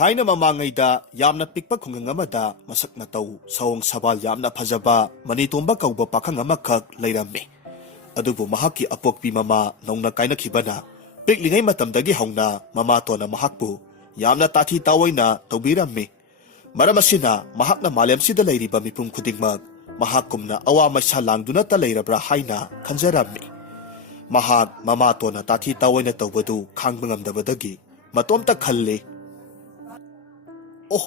ꯊꯥꯏꯅ ꯃꯃꯥꯡꯉꯩꯗ ꯌꯥꯝꯅ ꯄꯤꯛꯄ ꯈꯨꯡꯒꯪ ꯑꯃꯗ ꯃꯁꯛ ꯃꯇꯧ ꯁꯑꯣꯡ ꯁꯕꯥꯜ ꯌꯥꯝꯅ ꯐꯖꯕ ꯃꯅꯤꯇꯣꯝꯕ ꯀꯧꯕ ꯄꯥꯈꯪ ꯑꯃꯈꯛ ꯂꯩꯔꯝꯃꯤ꯫ ꯑꯗꯨꯕꯨ ꯃꯍꯥꯛꯀꯤ ꯑꯄꯣꯛꯄꯤ ꯃꯃꯥ ꯅꯧꯅ ꯀꯥꯏꯅꯈꯤꯕꯅ ꯄꯤꯛꯂꯤꯉꯩ ꯃꯇꯝꯗꯒꯤ ꯍꯧꯅ ꯃꯃꯥꯇꯣꯟꯅ ꯃꯍꯥꯛꯄꯨ ꯌꯥꯝꯅ ꯇꯥꯊꯤ ꯇꯥꯑꯣꯏꯅ ꯇꯧꯕꯤꯔꯝꯃꯤ꯫ ꯃꯔꯝ ꯑꯁꯤꯅ ꯃꯍꯥꯛꯅ ꯃꯥꯂꯦꯝꯁꯤꯗ ꯂꯩꯔꯤꯕ ꯃꯤꯄꯨꯝ ꯈꯨꯗꯤꯡꯃꯛ ꯃꯍꯥꯛꯀꯨꯝꯅ ꯑꯋꯥ ꯃꯩꯁꯥ ꯂꯥꯡꯗꯨꯅꯇ ꯂꯩꯔꯕ꯭ꯔꯥ ꯍꯥꯏꯅ ꯈꯟꯖꯔꯝꯃꯤ꯫ ꯃꯍꯥꯛ ꯃꯃꯥꯇꯣꯟꯅ ꯇꯥꯊꯤ ꯇꯥꯑꯣꯏꯅ ꯇꯧꯕꯗꯨ ꯈꯥꯡꯕ ꯉꯝꯗꯕꯗꯒꯤ ꯃꯇꯣꯝꯇ ꯈꯜꯂꯤ, ꯑꯣ,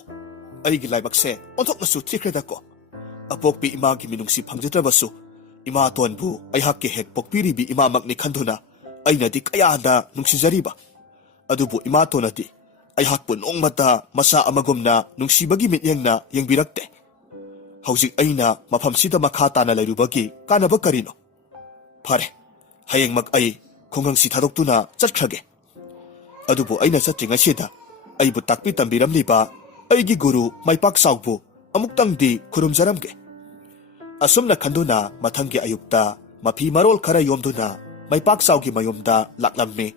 ꯑꯩꯒꯤ ꯂꯥꯏꯕꯛꯁꯦ ꯑꯣꯟꯊꯣꯛꯅꯁꯨ ꯊꯤꯈ꯭ꯔꯦꯗꯀꯣ꯫ ꯑꯄꯣꯛꯄꯤ ꯏꯃꯥꯒꯤ ꯃꯤꯅꯨꯡꯁꯤ ꯐꯪꯖꯗ꯭ꯔꯕꯁꯨ ꯏꯃꯥꯇꯣꯟꯕꯨ ꯑꯩꯍꯥꯛꯀꯤ ꯍꯦꯛ ꯄꯣꯛꯄꯤꯔꯤꯕꯤ ꯏꯃꯥꯃꯛꯅꯤ ꯈꯟꯗꯨꯅ ꯑꯩꯅꯗꯤ ꯀꯌꯥꯗ ꯅꯨꯡꯁꯤꯖꯔꯤꯕ, ꯑꯗꯨꯕꯨ ꯏꯃꯥꯇꯣꯟꯅꯗꯤ ꯑꯩꯍꯥꯛꯄꯨ ꯅꯣꯡꯃꯇ ꯃꯆꯥ ꯑꯃꯒꯨꯝꯅ ꯅꯨꯡꯁꯤꯕꯒꯤ ꯃꯤꯠꯌꯦꯡꯅ ꯌꯦꯡꯕꯤꯔꯛꯇꯦ꯫ ꯍꯧꯖꯤꯛ ꯑꯩꯅ ꯃꯐꯝꯁꯤꯗ ꯃꯈꯥ ꯇꯥꯅ ꯂꯩꯔꯨꯕꯒꯤ ꯀꯥꯟꯅꯕ ꯀꯔꯤꯅꯣ? ꯐꯔꯦ, ꯍꯌꯦꯡꯃꯛ ꯑꯩ ꯈꯨꯡꯒꯪꯁꯤ ꯊꯥꯗꯣꯛꯇꯨꯅ ꯆꯠꯈ꯭ꯔꯒꯦ꯫ ꯑꯗꯨꯕꯨ ꯑꯩꯅ ꯆꯠꯇ꯭ꯔꯤꯉꯩꯁꯤꯗ ꯑꯩꯕꯨ ꯇꯥꯛꯄꯤ ꯇꯝꯕꯤꯔꯝꯂꯤꯕ ꯑꯩꯒꯤ ꯒꯨꯔꯨ ꯃꯩꯄꯥꯛ ꯆꯥꯎꯕꯨ ꯑꯃꯨꯛꯇꯪꯗꯤ ꯈꯨꯔꯨꯝꯖꯔꯝꯒꯦ꯫ ꯑꯁꯨꯝꯅ ꯈꯟꯗꯨꯅ ꯃꯊꯪꯒꯤ ꯑꯌꯨꯛꯇ ꯃꯐꯤ ꯃꯔꯣꯜ ꯈꯔ ꯌꯣꯝꯗꯨꯅ ꯃꯩꯄꯥꯛ ꯆꯥꯎꯒꯤ ꯃꯌꯨꯝꯗ ꯂꯥꯛꯂꯝꯃꯤ꯫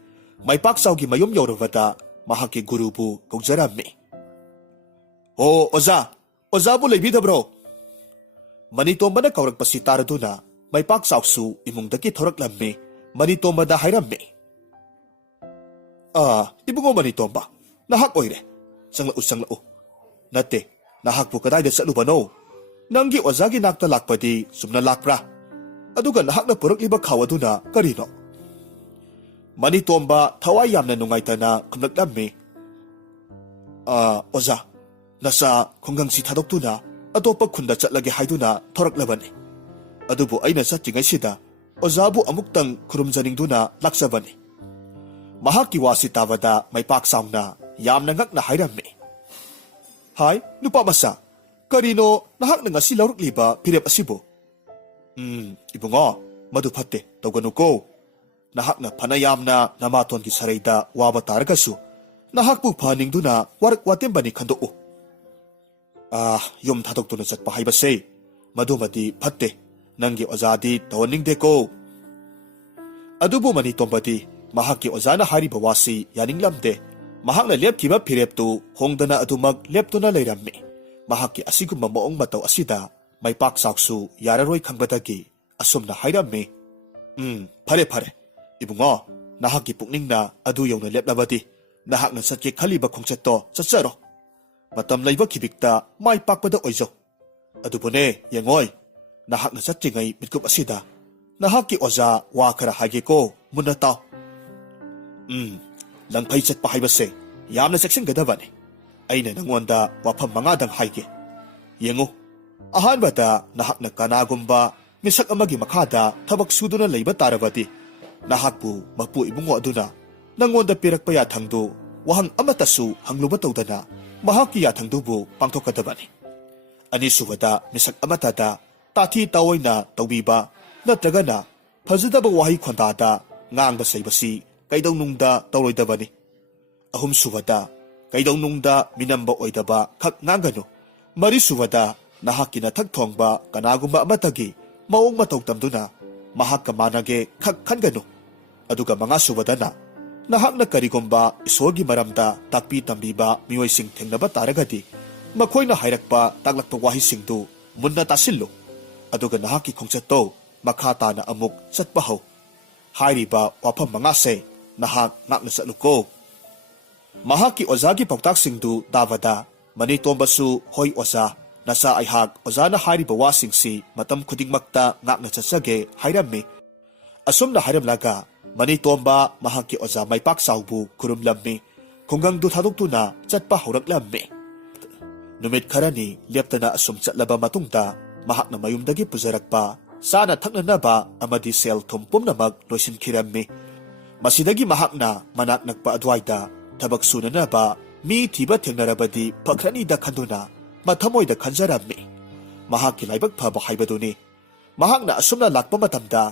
ꯃꯩꯄꯥꯛ ꯆꯥꯎꯒꯤ ꯃꯌꯨꯝ ꯌꯧꯔꯕꯗ ꯃꯍꯥꯛꯀꯤ ꯒꯨꯔꯨꯕꯨ ꯀꯧꯖꯔꯝꯃꯤ꯫ "ꯑꯣ ꯑꯣꯖꯥ, ꯑꯣꯖꯥꯕꯨ ꯂꯩꯕꯤꯗꯕ꯭ꯔꯣ?" ꯃꯅꯤꯇꯣꯝꯕꯅ ꯀꯧꯔꯛꯄꯁꯤ ꯇꯥꯔꯗꯨꯅ ꯃꯩꯄꯥꯛ ꯆꯥꯎꯁꯨ ꯏꯃꯨꯡꯗꯒꯤ ꯊꯣꯔꯛꯂꯝꯃꯤ꯫ ꯃꯅꯤꯇꯣꯝꯕꯗ ꯍꯥꯏꯔꯝꯃꯤ, "ꯏꯕꯨꯡꯉꯣ ꯃꯅꯤꯇꯣꯝꯕ, ꯅꯍꯥꯛ ꯑꯣꯏꯔꯦ. ꯆꯪꯂꯛꯎ ꯆꯪꯂꯛꯎ꯫ ꯅꯠꯇꯦ, ꯅꯍꯥꯛꯄꯨ ꯀꯗꯥꯏꯗ ꯆꯠꯂꯨꯕꯅꯣ? ꯅꯪꯒꯤ ꯑꯣꯖꯥꯒꯤ ꯅꯥꯛꯇ ꯂꯥꯛꯄꯗꯤ ꯆꯨꯝꯅ ꯂꯥꯛꯄ꯭ꯔꯥ? ꯑꯗꯨꯒ ꯅꯍꯥꯛꯅ ꯄꯨꯔꯛꯂꯤꯕ ꯈꯥꯎ ꯑꯗꯨꯅ ꯀꯔꯤꯅꯣ?" ꯃꯅꯤꯇꯣꯝꯕ ꯊꯋꯥꯏ ꯌꯥꯝꯅ ꯅꯨꯡꯉꯥꯏꯇꯅ ꯈꯨꯝꯂꯛꯂꯝꯃꯤ, "ꯑꯣꯖꯥ, ꯅꯆꯥ ꯈꯨꯡꯒꯪꯁꯤ ꯊꯥꯗꯣꯛꯇꯨꯅ ꯑꯇꯣꯞꯄ ꯈꯨꯟꯗ ꯆꯠꯂꯒꯦ ꯍꯥꯏꯗꯨꯅ ꯊꯣꯔꯛꯂꯕꯅꯤ꯫ ꯑꯗꯨꯕꯨ ꯑꯩꯅ ꯆꯠꯇ꯭ꯔꯤꯉꯩꯁꯤꯗ ꯑꯣꯖꯥꯕꯨ ꯑꯃꯨꯛꯇꯪ ꯈꯨꯔꯨꯝꯖꯅꯤꯡꯗꯨꯅ ꯂꯥꯛꯆꯕꯅꯤ." ꯃꯍꯥꯛꯀꯤ ꯋꯥꯁꯤ ꯇꯥꯕꯗ ꯃꯩꯄꯥꯛ ꯆꯥꯎꯅ ꯌꯥꯝꯅ ꯉꯛꯅ ꯍꯥꯏꯔꯝꯃꯤ, "ꯍꯥꯏ, ꯅꯨꯄꯥ ꯃꯆꯥ, ꯀꯔꯤꯅꯣ ꯅꯍꯥꯛꯅ ꯉꯁꯤ ꯂꯧꯔꯛꯂꯤꯕ ꯐꯤꯔꯦꯞ ꯑꯁꯤꯕꯨ?" "ꯏꯕꯨꯡꯉꯣ, ꯃꯗꯨ ꯐꯠꯇꯦ, ꯇꯧꯒꯅꯨꯀꯣ. ꯅꯍꯥꯛꯅ ꯐꯅ ꯌꯥꯝꯅ ꯅꯃꯥꯇꯣꯟꯒꯤ ꯁꯔꯩꯗ ꯋꯥꯕ ꯇꯥꯔꯒꯁꯨ ꯅꯍꯥꯛꯄꯨ ꯐꯍꯟꯅꯤꯡꯗꯨꯅ ꯋꯥꯔꯛ ꯋꯥꯇꯦꯝꯕꯅꯤ ꯈꯟꯗꯣꯛꯎ꯫ ꯌꯨꯝ ꯊꯥꯗꯣꯛꯇꯨꯅ ꯆꯠꯄ ꯍꯥꯏꯕꯁꯦ ꯃꯗꯨꯃꯗꯤ ꯐꯠꯇꯦ. ꯅꯪꯒꯤ ꯑꯣꯖꯥꯗꯤ ꯇꯧꯍꯟꯅꯤꯡꯗꯦꯀꯣ." ꯑꯗꯨꯕꯨ ꯃꯅꯤꯇꯣꯝꯕꯗꯤ ꯃꯍꯥꯛꯀꯤ ꯑꯣꯖꯥꯅ ꯍꯥꯏꯔꯤꯕ ꯋꯥꯁꯤ ꯌꯥꯅꯤꯡꯂꯝꯗꯦ꯫ ꯃꯍꯥꯛꯅ ꯂꯦꯞꯈꯤꯕ ꯐꯤꯔꯦꯞꯇꯨ ꯍꯣꯡꯗꯅ ꯑꯗꯨꯃꯛ ꯂꯦꯞꯇꯨꯅ ꯂꯩꯔꯝꯃꯤ꯫ ꯃꯍꯥꯛꯀꯤ ꯑꯁꯤꯒꯨꯝꯕ ꯃꯑꯣꯡ ꯃꯇꯧ ꯑꯁꯤꯗ ꯃꯩꯄꯥꯛ ꯆꯥꯎꯁꯨ ꯌꯥꯔꯔꯣꯏ ꯈꯪꯕꯗꯒꯤ ꯑꯁꯨꯝꯅ ꯍꯥꯏꯔꯝꯃꯤ, "ꯐꯔꯦ ꯐꯔꯦ, ꯏꯕꯨꯡꯉꯣ, ꯅꯍꯥꯛꯀꯤ ꯄꯨꯛꯅꯤꯡꯅ ꯑꯗꯨ ꯌꯧꯅ ꯂꯦꯞꯂꯕꯗꯤ ꯅꯍꯥꯛꯅ ꯆꯠꯀꯦ ꯈꯜꯂꯤꯕ ꯈꯣꯡꯆꯠꯇꯣ ꯆꯠꯆꯔꯣ. ꯃꯇꯝ ꯂꯩꯕ ꯈꯤꯕꯤꯛꯇ ꯃꯥꯏ ꯄꯥꯛꯄꯗ ꯑꯣꯏꯖꯧ. ꯑꯗꯨꯕꯨꯅꯦ, ꯌꯦꯡꯉꯣꯏ, ꯅꯍꯥꯛꯅ ꯆꯠꯇ꯭ꯔꯤꯉꯩ ꯃꯤꯠꯀꯨꯞ ꯑꯁꯤꯗ ꯅꯍꯥꯛꯀꯤ ꯑꯣꯖꯥ ꯋꯥ ꯈꯔ ꯍꯥꯏꯒꯦꯀꯣ, ꯃꯨꯟꯅ ꯇꯥꯎ. ꯂꯪꯐꯩ ꯆꯠꯄ ꯍꯥꯏꯕꯁꯦ ꯌꯥꯝꯅ ꯆꯦꯛꯁꯤꯟꯒꯗꯕꯅꯤ. ꯑꯩꯅ ꯅꯪꯉꯣꯟꯗ ꯋꯥꯐꯝ 5ꯗꯪ ꯍꯥꯏꯒꯦ. ꯌꯦꯡꯉꯨ, ꯑꯍꯥꯟꯕꯗ ꯅꯍꯥꯛꯅ ꯀꯅꯥꯒꯨꯝꯕ ꯃꯤꯁꯛ ꯑꯃꯒꯤ ꯃꯈꯥꯗ ꯊꯕꯛ ꯁꯨꯗꯨꯅ ꯂꯩꯕ ꯇꯥꯔꯕꯗꯤ ꯅꯍꯥꯛꯄꯨ ꯃꯄꯨ ꯏꯕꯨꯡꯉꯣ ꯑꯗꯨꯅ ꯅꯪꯉꯣꯟꯗ ꯄꯤꯔꯛꯄ ꯌꯥꯊꯪꯗꯨ ꯋꯥꯍꯪ ꯑꯃꯠꯇꯁꯨ ꯍꯪꯂꯨꯕ ꯇꯧꯗꯅ ꯃꯍꯥꯛꯀꯤ ꯌꯥꯊꯪꯗꯨꯕꯨ ꯄꯥꯡꯊꯣꯛꯀꯗꯕꯅꯤ꯫ ꯑꯅꯤꯁꯨꯕꯗ ꯃꯤꯁꯛ ꯑꯃꯠꯇꯗ ꯇꯥꯊꯤ ꯇꯥꯑꯣꯏꯅ ꯇꯧꯕꯤꯕ ꯅꯠꯇ꯭ꯔꯒꯅ ꯐꯖꯗꯕ ꯋꯥꯍꯩ ꯈꯣꯟꯗꯥꯗ ꯉꯥꯡꯕ ꯆꯩꯕꯁꯤ ꯀꯩꯗꯧꯅꯨꯡꯗ ꯇꯧꯔꯣꯏꯗꯕꯅꯤ꯫ ꯑꯍꯨꯝꯁꯨꯕꯗ ꯀꯩꯗꯧꯅꯨꯡꯗ ꯃꯤꯅꯝꯕ ꯑꯣꯏꯗꯕ ꯈꯛ ꯉꯥꯡꯒꯅꯨ꯫ ꯃꯔꯤꯁꯨꯕꯗ ꯅꯍꯥꯛꯀꯤ ꯅꯊꯛ ꯊꯣꯡꯕ ꯀꯅꯥꯒꯨꯝꯕ ꯑꯃꯠꯇꯒꯤ ꯃꯑꯣꯡ ꯃꯇꯧ ꯇꯝꯗꯨꯅ ꯃꯍꯥꯛꯀ ꯃꯥꯟꯅꯒꯦ ꯈꯛ ꯈꯟꯒꯅꯨ꯫ ꯑꯗꯨꯒ 5ꯁꯨꯕꯗꯅ ꯅꯍꯥꯛꯅ ꯀꯔꯤꯒꯨꯝꯕ ꯏꯁꯣꯔꯒꯤ ꯃꯔꯝꯗ ꯇꯥꯛꯄꯤ ꯇꯝꯕꯤꯕ ꯃꯤꯑꯣꯏꯁꯤꯡ ꯊꯦꯡꯅꯕ ꯇꯥꯔꯒꯗꯤ ꯃꯈꯣꯏꯅ ꯍꯥꯏꯔꯛꯄ ꯇꯥꯛꯂꯛꯄ ꯋꯥꯍꯩꯁꯤꯡꯗꯨ ꯃꯨꯟꯅ ꯇꯥꯁꯤꯜꯂꯨ꯫ ꯑꯗꯨꯒ ꯅꯍꯥꯛꯀꯤ ꯈꯣꯡꯆꯠꯇꯣ ꯃꯈꯥ ꯇꯥꯅ ꯑꯃꯨꯛ ꯆꯠꯄ ꯍꯧ꯫ ꯍꯥꯏꯔꯤꯕ ꯋꯥꯐꯝ 5ꯁꯦ ꯅꯍꯥꯛ ꯉꯥꯛꯅ ꯆꯠꯂꯨꯀꯣ." ꯃꯍꯥꯛꯀꯤ ꯑꯣꯖꯥꯒꯤ ꯄꯥꯎꯇꯥꯛꯁꯤꯡꯗꯨ ꯇꯥꯕꯗ ꯃꯅꯤꯇꯣꯝꯕꯁꯨ, "ꯍꯣꯏ ꯑꯣꯖꯥ, ꯅꯆꯥ ꯑꯩꯍꯥꯛ ꯑꯣꯖꯥꯅ ꯍꯥꯏꯔꯤꯕ ꯋꯥꯁꯤꯡꯁꯤ ꯃꯇꯝ ꯈꯨꯗꯤꯡꯃꯛꯇ ꯉꯥꯛꯅ ꯆꯠꯆꯒꯦ" ꯍꯥꯏꯔꯝꯃꯤ꯫ ꯑꯁꯨꯝꯅ ꯍꯥꯏꯔꯝꯂꯒ ꯃꯅꯤꯇꯣꯝꯕ ꯃꯍꯥꯛꯀꯤ ꯑꯣꯖꯥ ꯃꯩꯄꯥꯛ ꯆꯥꯎꯕꯨ ꯈꯨꯔꯨꯝꯂꯝꯃꯤ꯫ ꯈꯨꯡꯒꯪꯗꯨ ꯊꯥꯗꯣꯛꯇꯨꯅ ꯆꯠꯄ ꯍꯧꯔꯛꯂꯝꯃꯤ꯫ ꯅꯨꯃꯤꯠ ꯈꯔꯅꯤ ꯂꯦꯞꯇꯅ ꯑꯁꯨꯝ ꯆꯠꯂꯕ ꯃꯇꯨꯡꯗ ꯃꯍꯥꯛꯅ ꯃꯌꯨꯝꯗꯒꯤ ꯄꯨꯖꯔꯛꯄ ꯆꯥꯅ ꯊꯛꯅꯅꯕ ꯑꯃꯗꯤ ꯁꯦꯜ ꯊꯨꯝ ꯄꯨꯝꯅꯃꯛ ꯂꯣꯏꯁꯤꯟꯈꯤꯔꯝꯃꯤ꯫ ꯃꯁꯤꯗꯒꯤ ꯃꯍꯥꯛꯅ ꯃꯅꯥꯛ ꯅꯛꯄ ꯑꯗꯨꯋꯥꯏꯗ ꯊꯕꯛ ꯁꯨꯅꯅꯕ ꯃꯤ ꯊꯤꯕ ꯊꯦꯡꯅꯔꯕꯗꯤ ꯐꯈ꯭ꯔꯅꯤꯗ ꯈꯟꯗꯨꯅ ꯃꯊꯃꯣꯏꯗ ꯈꯟꯖꯔꯝꯃꯤ꯫ ꯃꯍꯥꯛꯀꯤ ꯂꯥꯏꯕꯛ ꯐꯕ ꯍꯥꯏꯕꯗꯨꯅꯤ, ꯃꯍꯥꯛꯅ ꯑꯁꯨꯝꯅ ꯂꯥꯛꯄ ꯃꯇꯝꯗ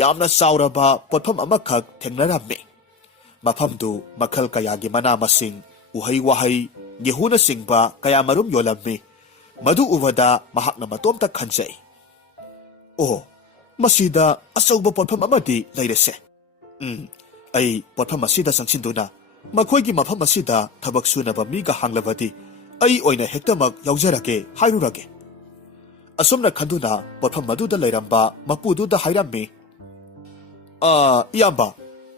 ꯌꯥꯝꯅ ꯆꯥꯎꯔꯕ ꯄꯣꯠꯐꯝ ꯑꯃꯈꯛ ꯊꯦꯡꯅꯔꯝꯃꯤ꯫ ꯃꯐꯝꯗꯨ ꯃꯈꯜ ꯀꯌꯥꯒꯤ ꯃꯅꯥ ꯃꯁꯤꯡ, ꯎꯍꯩ ꯋꯥꯍꯩ, ꯒꯦꯍꯨꯅꯆꯤꯡꯕ ꯀꯌꯥꯃꯔꯨꯝ ꯌꯣꯜꯂꯝꯃꯤ꯫ ꯃꯗꯨ ꯎꯕꯗ ꯃꯍꯥꯛꯅ ꯃꯇꯣꯝꯇ ꯈꯟꯖꯩ, "ꯑꯣ, ꯃꯁꯤꯗ ꯑꯆꯧꯕ ꯄꯣꯠꯐꯝ ꯑꯃꯗꯤ ꯂꯩꯔꯦꯁꯦ. ꯑꯩ ꯄꯣꯠꯐꯝ ꯑꯁꯤꯗ ꯆꯪꯁꯤꯟꯗꯨꯅ ꯃꯈꯣꯏꯒꯤ ꯃꯐꯝ ꯑꯁꯤꯗ ꯊꯕꯛ ꯁꯨꯅꯕ ꯃꯤꯒ ꯍꯥꯡꯂꯕꯗꯤ ꯑꯩ ꯑꯣꯏꯅ ꯍꯦꯛꯇꯃꯛ ꯌꯥꯎꯖꯔꯒꯦ ꯍꯥꯏꯔꯨꯔꯒꯦ꯫ ꯑꯁꯨꯝꯅ ꯈꯟꯗꯨꯅ ꯄꯣꯠꯐꯝ ꯑꯗꯨꯗ ꯂꯩꯔꯝꯕ ꯃꯄꯨꯗꯨꯗ ꯍꯥꯏꯔꯝꯃꯤ, ꯏꯌꯥꯝꯕ,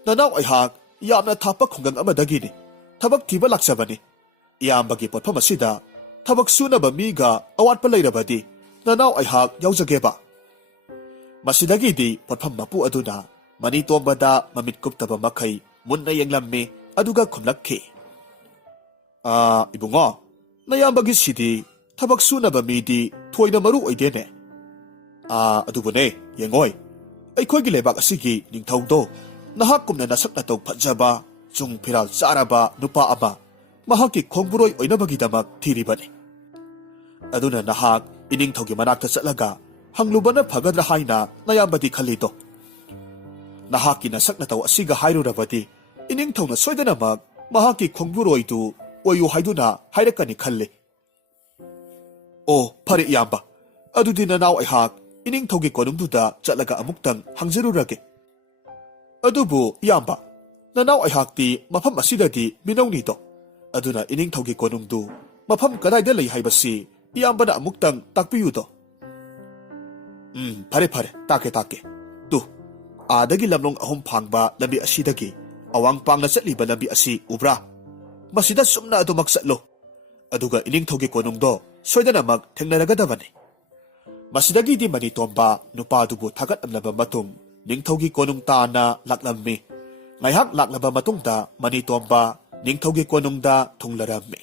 ꯅꯅꯥꯎ ꯑꯩꯍꯥꯛ ꯌꯥꯝꯅ ꯊꯥꯞꯄ ꯈꯨꯡꯒꯪ ꯑꯃꯗꯒꯤꯅꯤ꯫ ꯊꯕꯛ ꯊꯤꯕ ꯂꯥꯛꯆꯕꯅꯤ꯫ ꯏꯌꯥꯝꯕꯒꯤ ꯄꯣꯠꯐꯝ ꯑꯁꯤꯗ ꯊꯕꯛ ꯁꯨꯅꯕ ꯃꯤꯒ ꯑꯋꯥꯠꯄ ꯂꯩꯔꯕꯗꯤ ꯅꯅꯥꯎ ꯑꯩꯍꯥꯛ ꯌꯥꯎꯖꯒꯦꯕ꯫ ꯃꯁꯤꯗꯒꯤꯗꯤ ꯄꯣꯠꯐꯝ ꯃꯄꯨ ꯑꯗꯨꯅ ꯃꯅꯤꯇꯣꯝꯕꯗ ꯃꯃꯤꯠ ꯀꯨꯞꯇꯕ ꯃꯈꯩ ꯃꯨꯟꯅ ꯌꯦꯡꯂꯝꯃꯤ ꯑꯗꯨꯒ ꯈꯨꯝꯂꯛꯈꯤ, ꯏꯕꯨꯡꯉꯣ, ꯅꯌꯥꯝꯕꯒꯤ ꯁꯤꯗꯤ ꯊꯕꯛ ꯁꯨꯅꯕ ꯃꯤꯗꯤ ꯊꯣꯏꯅ ꯃꯔꯨ ꯑꯣꯏꯗꯦꯅꯦ꯫ ꯑꯗꯨꯕꯨꯅꯦ, ꯌꯦꯡꯉꯣꯏ, ꯑꯩꯈꯣꯏꯒꯤ ꯂꯩꯕꯥꯛ ꯑꯁꯤꯒꯤ ꯅꯤꯡꯊꯧꯗꯣ ꯅꯍꯥꯛꯀꯨꯝꯅ ꯅꯁꯛ ꯅꯇꯧ ꯐꯖꯕ, ꯆꯨꯡ ꯐꯤꯔꯥꯜ ꯆꯥꯔꯕ ꯅꯨꯄꯥ ꯑꯃ ꯃꯍꯥꯛꯀꯤ ꯈꯣꯡꯕꯨꯔꯣꯏ ꯑꯣꯏꯅꯕꯒꯤꯗꯃꯛ ꯊꯤꯔꯤꯕꯅꯤ꯫ ꯑꯗꯨꯅ ꯅꯍꯥꯛ ꯏꯅꯤꯡꯊꯧꯒꯤ ꯃꯅꯥꯛꯇ ꯆꯠꯂꯒ ꯍꯪꯂꯨꯕꯅ ꯐꯒꯗ꯭ꯔꯥ ꯍꯥꯏꯅ ꯅꯌꯥꯝꯕꯗꯤ ꯈꯜꯂꯤꯗꯣ꯫ ꯅꯍꯥꯛꯀꯤ ꯅꯁꯛ ꯅꯇꯧ ꯑꯁꯤꯒ ꯍꯥꯏꯔꯨꯔꯕꯗꯤ ꯏꯅꯤꯡꯊꯧꯅ ꯁꯣꯏꯗꯅꯃꯛ ꯃꯍꯥꯛꯀꯤ ꯈꯣꯡꯕꯨꯔꯣꯏꯗꯨ ꯑꯣꯏꯌꯨ ꯍꯥꯏꯗꯨꯅ ꯍꯥꯏꯔꯛꯀꯅꯤ ꯈꯜꯂꯤ꯫ ꯑꯣ, ꯐꯔꯦ ꯏꯌꯥꯝꯕ, ꯑꯗꯨꯗꯤ ꯅꯅꯥꯎ ꯑꯩꯍꯥꯛ ꯏꯅꯤꯡꯊꯧꯒꯤ ꯀꯣꯅꯨꯡꯗꯨꯗ ꯆꯠꯂꯒ ꯑꯃꯨꯛꯇꯪ ꯍꯪꯖꯔꯨꯔꯒꯦ꯫ ꯑꯗꯨꯕꯨ ꯏꯌꯥꯝꯕ, ꯅꯅꯥꯎ ꯑꯩꯍꯥꯛꯇꯤ ꯃꯐꯝ ꯑꯁꯤꯗꯗꯤ ꯃꯤꯅꯧꯅꯤꯗꯣ꯫ ꯑꯗꯨꯅ ꯏꯅꯤꯡꯊꯧꯒꯤ ꯀꯣꯅꯨꯡꯗꯨ ꯃꯐꯝ ꯀꯗꯥꯏꯗ ꯂꯩ ꯍꯥꯏꯕꯁꯤ ꯏꯌꯥꯝꯕꯅ ꯑꯃꯨꯛꯇꯪ ꯇꯥꯛꯄꯤꯌꯨꯗꯣ꯫ ꯐꯔꯦ ꯐꯔꯦ, ꯇꯥꯛꯀꯦ꯫ ꯇꯨ, ꯑꯥꯗꯒꯤ ꯂꯝꯂꯣꯡ 3 ꯐꯥꯡꯕ ꯂꯝꯕꯤ ꯑꯁꯤꯗꯒꯤ ꯑꯋꯥꯡ ꯄꯥꯡꯅ ꯆꯠꯂꯤꯕ ꯂꯝꯕꯤ ꯑꯁꯤ ꯎꯕ꯭ꯔꯥ? ꯃꯁꯤꯗ ꯆꯨꯝꯅ ꯑꯗꯨꯃꯛ ꯆꯠꯂꯨ꯫ ꯑꯗꯨꯒ ꯏꯅꯤꯡꯊꯧꯒꯤ ꯀꯣꯅꯨꯡꯗꯣ ꯁꯣꯏꯗꯅꯃꯛ ꯊꯦꯡꯅꯔꯒꯗꯕꯅꯤ꯫ ꯃꯁꯤꯗꯒꯤꯗꯤ ꯃꯅꯤꯇꯣꯝꯕ ꯅꯨꯄꯥꯗꯨꯕꯨ ꯊꯥꯒꯠꯂꯝꯂꯕ ꯃꯇꯨꯡ ꯅꯤꯡꯊꯧꯒꯤ ꯀꯣꯅꯨꯡ ꯇꯥꯟꯅ ꯂꯥꯛꯂꯝꯃꯤ꯫ ꯉꯥꯏꯍꯥꯛ ꯂꯥꯛꯂꯕ ꯃꯇꯨꯡꯗ ꯃꯅꯤꯇꯣꯝꯕ ꯅꯤꯡꯊꯧꯒꯤ ꯀꯣꯅꯨꯡꯗ ꯊꯨꯡꯂꯔꯝꯃꯤ꯫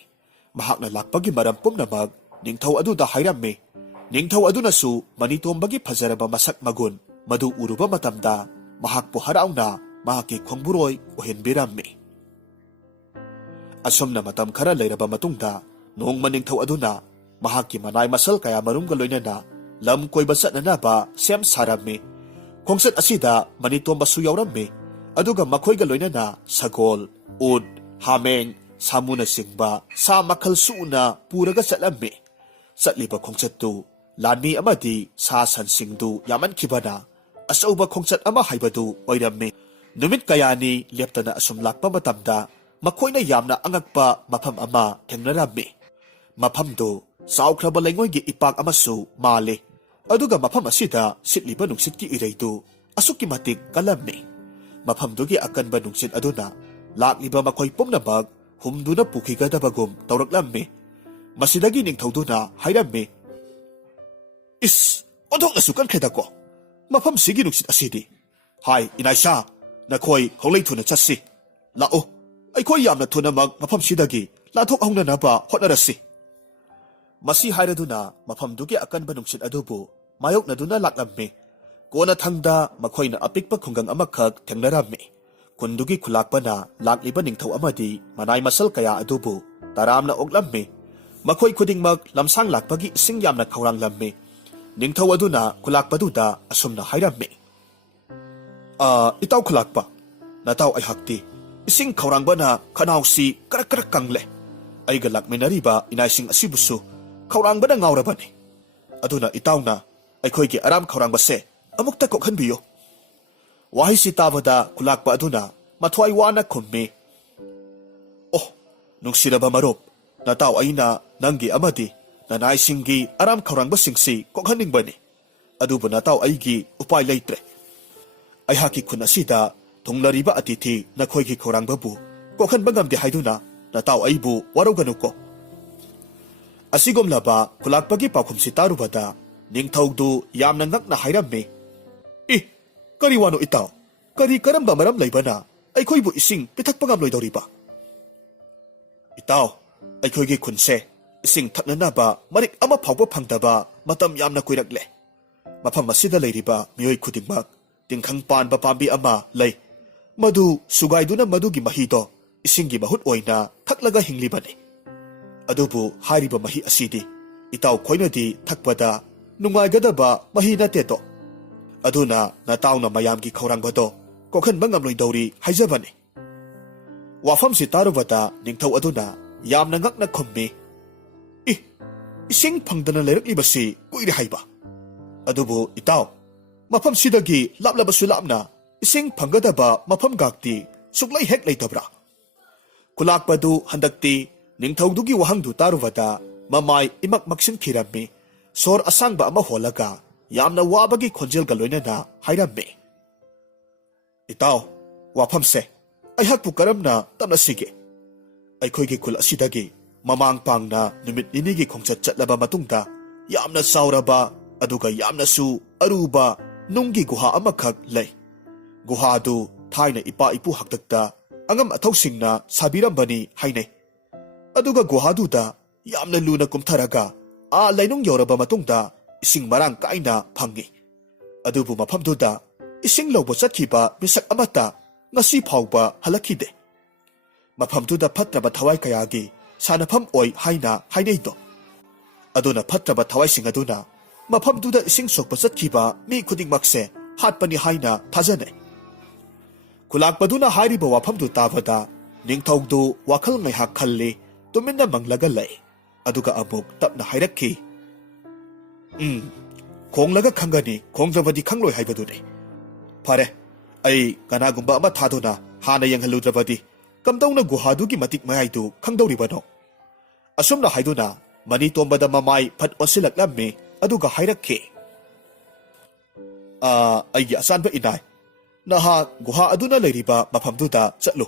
ꯃꯍꯥꯛꯅ ꯂꯥꯛꯄꯒꯤ ꯃꯔꯝ ꯄꯨꯝꯅꯃꯛ ꯅꯤꯡꯊꯧ ꯑꯗꯨꯗ ꯍꯥꯏꯔꯝꯃꯤ꯫ ꯅꯤꯡꯊꯧ ꯑꯗꯨꯅꯁꯨ ꯃꯅꯤꯇꯣꯝꯕꯒꯤ ꯐꯖꯔꯕ ꯃꯁꯛ ꯃꯒꯨꯟ ꯃꯗꯨ ꯎꯔꯨꯕ ꯃꯇꯝꯗ ꯃꯍꯥꯛꯄꯨ ꯍꯔꯥꯎꯅ ꯃꯍꯥꯛꯀꯤ ꯈꯣꯡꯕꯨꯔꯣꯏ ꯑꯣꯏꯍꯟꯕꯤꯔꯝꯃꯤ꯫ ꯑꯁꯨꯝꯅ ꯃꯇꯝ ꯈꯔ ꯂꯩꯔꯕ ꯃꯇꯨꯡꯗ ꯅꯣꯡꯃ ꯅꯤꯡꯊꯧ ꯑꯗꯨꯅ ꯃꯍꯥꯛꯀꯤ ꯃꯅꯥꯏ ꯃꯁꯜ ꯀꯌꯥ ꯃꯔꯨꯝꯒ ꯂꯣꯏꯅꯅ ꯂꯝ ꯀꯣꯏꯕ ꯆꯠꯅꯅꯕ ꯁꯦꯝ ꯁꯥꯔꯝꯃꯤ꯫ ꯈꯣꯡꯆꯠ ꯑꯁꯤꯗ ꯃꯅꯤꯇꯣꯝꯕꯁꯨ ꯌꯥꯎꯔꯝꯃꯤ꯫ ꯑꯗꯨꯒ ꯃꯈꯣꯏꯒ ꯂꯣꯏꯅꯅ ꯁꯒꯣꯜ, ꯎꯠ, ꯍꯥꯃꯦꯡ, ꯁꯥꯃꯨꯅꯆꯤꯡꯕ ꯁꯥ ꯃꯈꯜ ꯁꯨꯅ ꯄꯨꯔꯒ ꯆꯠꯂꯝꯃꯤ꯫ ꯆꯠꯂꯤꯕ ꯈꯣꯡꯆꯠꯇꯨ ꯂꯥꯟꯃꯤ ꯑꯃꯗꯤ ꯁꯥ ꯁꯟꯁꯤꯡꯗꯨ ꯌꯥꯝꯃꯟꯈꯤꯕꯅ ꯑꯆꯧꯕ ꯈꯣꯡꯆꯠ ꯑꯃ ꯍꯥꯏꯕꯗꯨ ꯑꯣꯏꯔꯝꯃꯤ꯫ ꯅꯨꯃꯤꯠ ꯀꯌꯥꯅꯤ ꯂꯦꯞꯇꯅ ꯑꯁꯨꯝ ꯂꯥꯛꯄ ꯃꯇꯝꯗ ꯃꯈꯣꯏꯅ ꯌꯥꯝꯅ ꯑꯉꯛꯄ ꯃꯐꯝ ꯑꯃ ꯊꯦꯡꯅꯔꯝꯃꯤ꯫ ꯃꯐꯝꯗꯨ ꯆꯥꯎꯈ꯭ꯔꯕ ꯂꯩꯉꯣꯏꯒꯤ ꯏꯄꯥꯛ ꯑꯃꯁꯨ ꯃꯥꯜꯂꯤ꯫ ꯑꯗꯨꯒ ꯃꯐꯝ ꯑꯁꯤꯗ ꯁꯤꯠꯂꯤꯕ ꯅꯨꯡꯁꯤꯠꯀꯤ ꯏꯔꯩꯗꯨ ꯑꯁꯨꯛꯀꯤ ꯃꯇꯤꯛ ꯀꯜꯂꯝꯃꯤ꯫ ꯃꯐꯝꯗꯨꯒꯤ ꯑꯀꯟꯕ ꯅꯨꯡꯁꯤꯠ ꯑꯗꯨꯅ ꯂꯥꯛꯂꯤꯕ ꯃꯈꯣꯏ ꯄꯨꯝꯅꯃꯛ ꯍꯨꯝꯗꯨꯅ ꯄꯨꯈꯤꯒꯗꯕꯒꯨꯝ ꯇꯧꯔꯛꯂꯝꯃꯤ꯫ ꯃꯁꯤꯗꯒꯤ ꯅꯤꯡꯊꯧꯗꯨꯅ ꯍꯥꯏꯔꯝꯃꯤ, ꯑꯣꯟꯊꯣꯛꯅꯁꯨ ꯀꯟꯈ꯭ꯔꯦꯗꯀꯣ ꯃꯐꯝꯁꯤꯒꯤ ꯅꯨꯡꯁꯤꯠ ꯑꯁꯤꯗꯤ꯫ ꯍꯥꯏ ꯏꯅꯥꯏꯁꯥ, ꯅꯈꯣꯏ ꯈꯣꯡꯂꯩ ꯊꯨꯅ ꯆꯠꯁꯤ꯫ ꯂꯥꯛꯎ, ꯑꯩꯈꯣꯏ ꯌꯥꯝꯅ ꯊꯨꯅꯃꯛ ꯃꯐꯝꯁꯤꯗꯒꯤ ꯂꯥꯟꯊꯣꯛꯍꯧꯅꯅꯕ ꯍꯣꯠꯅꯔꯁꯤ꯫ ꯃꯁꯤ ꯍꯥꯏꯔꯗꯨꯅ ꯃꯐꯝꯗꯨꯒꯤ ꯑꯀꯟꯕ ꯅꯨꯡꯁꯤꯠ ꯑꯗꯨꯕꯨ ꯃꯥꯌꯣꯛꯅꯗꯨꯅ ꯂꯥꯛꯂꯝꯃꯤ꯫ ꯀꯣꯟꯅꯊꯪꯗ ꯃꯈꯣꯏꯅ ꯑꯄꯤꯛꯄ ꯈꯨꯡꯒꯪ ꯑꯃꯈꯛ ꯊꯦꯡꯅꯔꯝꯃꯤ꯫ ꯈꯨꯟꯗꯨꯒꯤ ꯈꯨꯜꯂꯥꯛꯄꯅ ꯂꯥꯛꯂꯤꯕ ꯅꯤꯡꯊꯧ ꯑꯃꯗꯤ ꯃꯅꯥꯏ ꯃꯁꯜ ꯀꯌꯥ ꯑꯗꯨꯕꯨ ꯇꯔꯥꯝꯅ ꯑꯣꯛꯂꯝꯃꯤ꯫ ꯃꯈꯣꯏ ꯈꯨꯗꯤꯡꯃꯛ ꯂꯝꯁꯥꯡ ꯂꯥꯛꯄꯒꯤ ꯏꯁꯤꯡ ꯌꯥꯝꯅ ꯈꯧꯔꯥꯡꯂꯝꯃꯤ꯫ ꯅꯤꯡꯊꯧ ꯑꯗꯨꯅ ꯈꯨꯜꯂꯥꯛꯄꯗꯨꯗ ꯑꯁꯨꯝꯅ ꯍꯥꯏꯔꯝꯃꯤ, ꯏꯇꯥꯎ ꯈꯨꯜꯂꯥꯛꯄ, ꯅꯇꯥꯎ ꯑꯩꯍꯥꯛꯇꯤ ꯏꯁꯤꯡ ꯈꯧꯔꯥꯡꯕꯅ ꯈꯅꯥꯎꯁꯤ ꯀꯔꯛ ꯀꯔꯛ ꯀꯪꯂꯦ꯫ ꯑꯩꯒ ꯂꯥꯛꯃꯤꯟꯅꯔꯤꯕ ꯏꯅꯥꯏꯁꯤꯡ ꯑꯁꯤꯕꯨꯁꯨ ꯈꯧꯔꯥꯡꯕꯅ ꯉꯥꯎꯔꯕꯅꯤ꯫ ꯑꯗꯨꯅ ꯏꯇꯥꯎꯅ ꯑꯩꯈꯣꯏꯒꯤ ꯑꯔꯥꯝ ꯈꯧꯔꯥꯡꯕꯁꯦ ꯑꯃꯨꯛꯇ ꯀꯣꯛꯍꯟꯕꯤꯌꯨ꯫ ꯋꯥꯍꯩꯁꯤ ꯇꯥꯕꯗ ꯈꯨꯜꯂꯥꯛꯄ ꯑꯗꯨꯅ ꯃꯊ꯭ꯋꯥꯏ ꯋꯥꯅ ꯈꯨꯝꯃꯤ, ꯑꯣ, ꯅꯨꯡꯁꯤꯔꯕ ꯃꯔꯨꯞ, ꯅꯇꯥꯎ ꯑꯩꯅ ꯅꯪꯒꯤ ꯑꯃꯗꯤ ꯅꯅꯥꯏꯁꯤꯡꯒꯤ ꯑꯔꯥꯝ ꯈꯧꯔꯥꯡꯕꯁꯤꯡꯁꯤ ꯀꯣꯛꯍꯟꯅꯤꯡꯕꯅꯤ꯫ ꯑꯗꯨꯕꯨ ꯅꯇꯥꯎ ꯑꯩꯒꯤ ꯎꯄꯥꯏ ꯂꯩꯇ꯭ꯔꯦ꯫ ꯑꯩꯍꯥꯛꯀꯤ ꯈꯨꯟ ꯑꯁꯤꯗ ꯊꯨꯡꯂꯔꯤꯕ ꯑꯇꯤꯊꯤ ꯅꯈꯣꯏꯒꯤ ꯈꯧꯔꯥꯡꯕꯕꯨ ꯀꯣꯛꯍꯟꯕ ꯉꯝꯗꯦ ꯍꯥꯏꯗꯨꯅ ꯅꯇꯥꯎ ꯑꯩꯕꯨ ꯋꯥꯔꯧꯒꯅꯨꯀꯣ꯫ ꯑꯁꯤꯒꯨꯝꯂꯕ ꯈꯨꯜꯂꯥꯛꯄꯒꯤ ꯄꯥꯎꯈꯨꯝꯁꯤ ꯇꯥꯔꯨꯕꯗ ꯅꯤꯡꯊꯧꯗꯨ ꯌꯥꯝꯅ ꯉꯛꯅ ꯍꯥꯏꯔꯝꯃꯤ, ꯀꯔꯤ ꯋꯥꯅꯣ ꯏꯇꯥꯎ? ꯀꯔꯝꯕ ꯃꯔꯝ ꯂꯩꯕꯅ ꯑꯩꯈꯣꯏꯕꯨ ꯏꯁꯤꯡ ꯄꯤꯊꯛꯄ ꯉꯝꯂꯣꯏꯗꯧꯔꯤꯕ? ꯏꯇꯥꯎ, ꯑꯩꯈꯣꯏꯒꯤ ꯈꯨꯟꯁꯦ ꯏꯁꯤꯡ ꯊꯛꯅꯅꯕ ꯃꯔꯤꯛ ꯑꯃ ꯐꯥꯎꯕ ꯐꯪꯗꯕ ꯃꯇꯝ ꯌꯥꯝꯅ ꯀꯨꯏꯔꯛꯂꯦ꯫ ꯃꯐꯝ ꯑꯁꯤꯗ ꯂꯩꯔꯤꯕ ꯃꯤꯑꯣꯏ ꯈꯨꯗꯤꯡꯃꯛ ꯇꯤꯡꯈꯪ ꯄꯥꯟꯕ ꯄꯥꯝꯕꯤ ꯑꯃ ꯂꯩ꯫ ꯃꯗꯨ ꯁꯨꯒꯥꯏꯗꯨꯅ ꯃꯗꯨꯒꯤ ꯃꯍꯤꯗꯣ ꯏꯁꯤꯡꯒꯤ ꯃꯍꯨꯠ ꯑꯣꯏꯅ ꯊꯛꯂꯒ ꯍꯤꯡꯂꯤꯕꯅꯤ꯫ ꯑꯗꯨꯕꯨ ꯍꯥꯏꯔꯤꯕ ꯃꯍꯤ ꯑꯁꯤꯗꯤ ꯏꯇꯥꯎ ꯈꯣꯏꯅꯗꯤ ꯊꯛꯄꯗ ꯅꯨꯡꯉꯥꯏꯒꯗꯕ ꯃꯍꯤ ꯅꯠꯇꯦꯗꯣ꯫ ꯑꯗꯨꯅ ꯅꯇꯥꯎꯅ ꯃꯌꯥꯝꯒꯤ ꯈꯧꯔꯥꯡꯕꯗꯣ ꯀꯣꯛꯍꯟꯕ ꯉꯝꯂꯣꯏꯗꯧꯔꯤ ꯍꯥꯏꯖꯕꯅꯤ꯫ ꯋꯥꯐꯝꯁꯤ ꯇꯥꯔꯨꯕꯗ ꯅꯤꯡꯊꯧ ꯑꯗꯨꯅ ꯌꯥꯝꯅ ꯉꯛꯅ ꯈꯨꯝꯃꯤ, ꯏꯁꯤꯡ ꯐꯪꯗꯅ ꯂꯩꯔꯛꯂꯤꯕꯁꯤ ꯀꯨꯏꯔꯦ ꯍꯥꯏꯕ? ꯑꯗꯨꯕꯨ ꯏꯇꯥꯎ, ꯃꯐꯝꯁꯤꯗꯒꯤ ꯂꯥꯞꯂꯕꯁꯨ ꯂꯥꯞꯅ ꯏꯁꯤꯡ ꯐꯪꯒꯗꯕ ꯃꯐꯝꯒꯥꯛꯇꯤ ꯁꯨꯛꯂꯩ ꯍꯦꯛ ꯂꯩꯇꯕ꯭ꯔꯥ? ꯈꯨꯂꯥꯛꯄꯗꯨ ꯍꯟꯗꯛꯇꯤ ꯅꯤꯡꯊꯧꯗꯨꯒꯤ ꯋꯥꯍꯪꯗꯨ ꯇꯥꯔꯨꯕꯗ ꯃꯃꯥꯏ ꯏꯃꯛ ꯃꯛꯁꯤꯟꯈꯤꯔꯝꯃꯤ꯫ ꯁꯣꯔ ꯑꯁꯥꯡꯕ ꯑꯃ ꯍꯣꯜꯂꯒ ꯌꯥꯝꯅ ꯋꯥꯕꯒꯤ ꯈꯣꯟꯖꯦꯜꯒ ꯂꯣꯏꯅꯅ ꯍꯥꯏꯔꯝꯃꯤ, ꯏꯇꯥꯎ, ꯋꯥꯐꯝꯁꯦ ꯑꯩꯍꯥꯛꯄꯨ ꯀꯔꯝꯅ ꯇꯝꯅꯁꯤꯒꯦ? ꯑꯩꯈꯣꯏꯒꯤ ꯈꯨꯜ ꯑꯁꯤꯗꯒꯤ ꯃꯃꯥꯡ ꯄꯥꯡꯅ ꯅꯨꯃꯤꯠ ꯅꯤꯅꯤꯒꯤ ꯈꯣꯡꯆꯠ ꯆꯠꯂꯕ ꯃꯇꯨꯡꯗ ꯌꯥꯝꯅ ꯆꯥꯎꯔꯕ ꯑꯗꯨꯒ ꯌꯥꯝꯅꯁꯨ ꯑꯔꯨꯕ ꯅꯨꯡꯒꯤ ꯒꯨꯍꯥ ꯑꯃꯈꯛ ꯂꯩ꯫ ꯒꯨꯍꯥꯗꯨ ꯊꯥꯏꯅ ꯏꯄꯥ ꯏꯄꯨ ꯍꯥꯛꯇꯛꯇ ꯑꯉꯝ ꯑꯊꯧꯁꯤꯡꯅ ꯁꯥꯕꯤꯔꯝꯕꯅꯤ ꯍꯥꯏꯅꯩ꯫ ꯑꯗꯨꯒ ꯒꯨꯍꯥꯗꯨꯗ ꯌꯥꯝꯅ ꯂꯨꯅ ꯀꯨꯝꯊꯔꯒ ꯂꯩꯅꯨꯡ ꯌꯧꯔꯕ ꯃꯇꯨꯡꯗ ꯏꯁꯤꯡ ꯃꯔꯥꯡ ꯀꯥꯏꯅ ꯐꯪꯏ꯫ ꯑꯗꯨꯕꯨ ꯃꯐꯝꯗꯨꯗ ꯏꯁꯤꯡ ꯂꯧꯕ ꯆꯠꯈꯤꯕ ꯃꯤꯁꯛ ꯑꯃꯠꯇ ꯉꯁꯤ ꯐꯥꯎꯕ ꯍꯜꯂꯛꯈꯤꯗꯦ꯫ ꯃꯐꯝꯗꯨꯗ ꯐꯠꯇ꯭ꯔꯕ ꯊꯋꯥꯏ ꯀꯌꯥꯒꯤ ꯁꯥꯟꯅꯐꯝ ꯑꯣꯏ ꯍꯥꯏꯅ ꯍꯥꯏꯅꯩꯗꯣ꯫ ꯑꯗꯨꯅ ꯐꯠꯇ꯭ꯔꯕ ꯊꯋꯥꯏꯁꯤꯡ ꯑꯗꯨꯅ ꯃꯐꯝꯗꯨꯗ ꯏꯁꯤꯡ ꯁꯣꯛꯄ ꯆꯠꯈꯤꯕ ꯃꯤ ꯈꯨꯗꯤꯡꯃꯛꯁꯦ ꯍꯥꯠꯄꯅꯤ ꯍꯥꯏꯅ ꯊꯥꯖꯅꯩ꯫ ꯈꯨꯂꯥꯛꯄꯗꯨꯅ ꯍꯥꯏꯔꯤꯕ ꯋꯥꯐꯝꯗꯨ ꯇꯥꯕꯗ ꯅꯤꯡꯊꯧꯗꯨ ꯋꯥꯈꯜ ꯉꯥꯏꯍꯥꯛ ꯈꯜꯂꯤ, ꯇꯨꯃꯤꯟꯅ ꯃꯪꯂꯒ ꯂꯩ꯫ ꯑꯗꯨꯒ ꯑꯃꯨꯛ ꯇꯞꯅ ꯍꯥꯏꯔꯛꯈꯤ, ꯈꯣꯡꯂꯒ ꯈꯪꯒꯅꯤ, ꯈꯣꯡꯗ꯭ꯔꯕꯗꯤ ꯈꯪꯂꯣꯏ ꯍꯥꯏꯕꯗꯨꯅꯤ꯫ ꯐꯔꯦ, ꯑꯩ ꯀꯅꯥꯒꯨꯝꯕ ꯑꯃ ꯊꯥꯗꯨꯅ ꯍꯥꯟꯅ ꯌꯦꯡꯍꯜꯂꯨꯗ꯭ꯔꯕꯗꯤ ꯀꯝꯗꯧꯅ ꯒꯨꯍꯥꯗꯨꯒꯤ ꯃꯇꯤꯛ ꯃꯌꯥꯏꯗꯨ ꯈꯪꯗꯧꯔꯤꯕꯅꯣ? ꯑꯁꯨꯝꯅ ꯍꯥꯏꯗꯨꯅ ꯃꯅꯤꯇꯣꯝꯕꯗ ꯃꯃꯥꯏ ꯐꯠ ꯑꯣꯟꯁꯤꯜꯂꯛꯂꯝꯃꯤ꯫ ꯑꯗꯨꯒ ꯍꯥꯏꯔꯛꯈꯤ, ꯑꯩꯒꯤ ꯑꯆꯥꯟꯕ ꯏꯅꯥꯏ, ꯅꯍꯥꯛ ꯒꯨꯍꯥ ꯑꯗꯨꯅ ꯂꯩꯔꯤꯕ ꯃꯐꯝꯗꯨꯗ ꯆꯠꯂꯨ꯫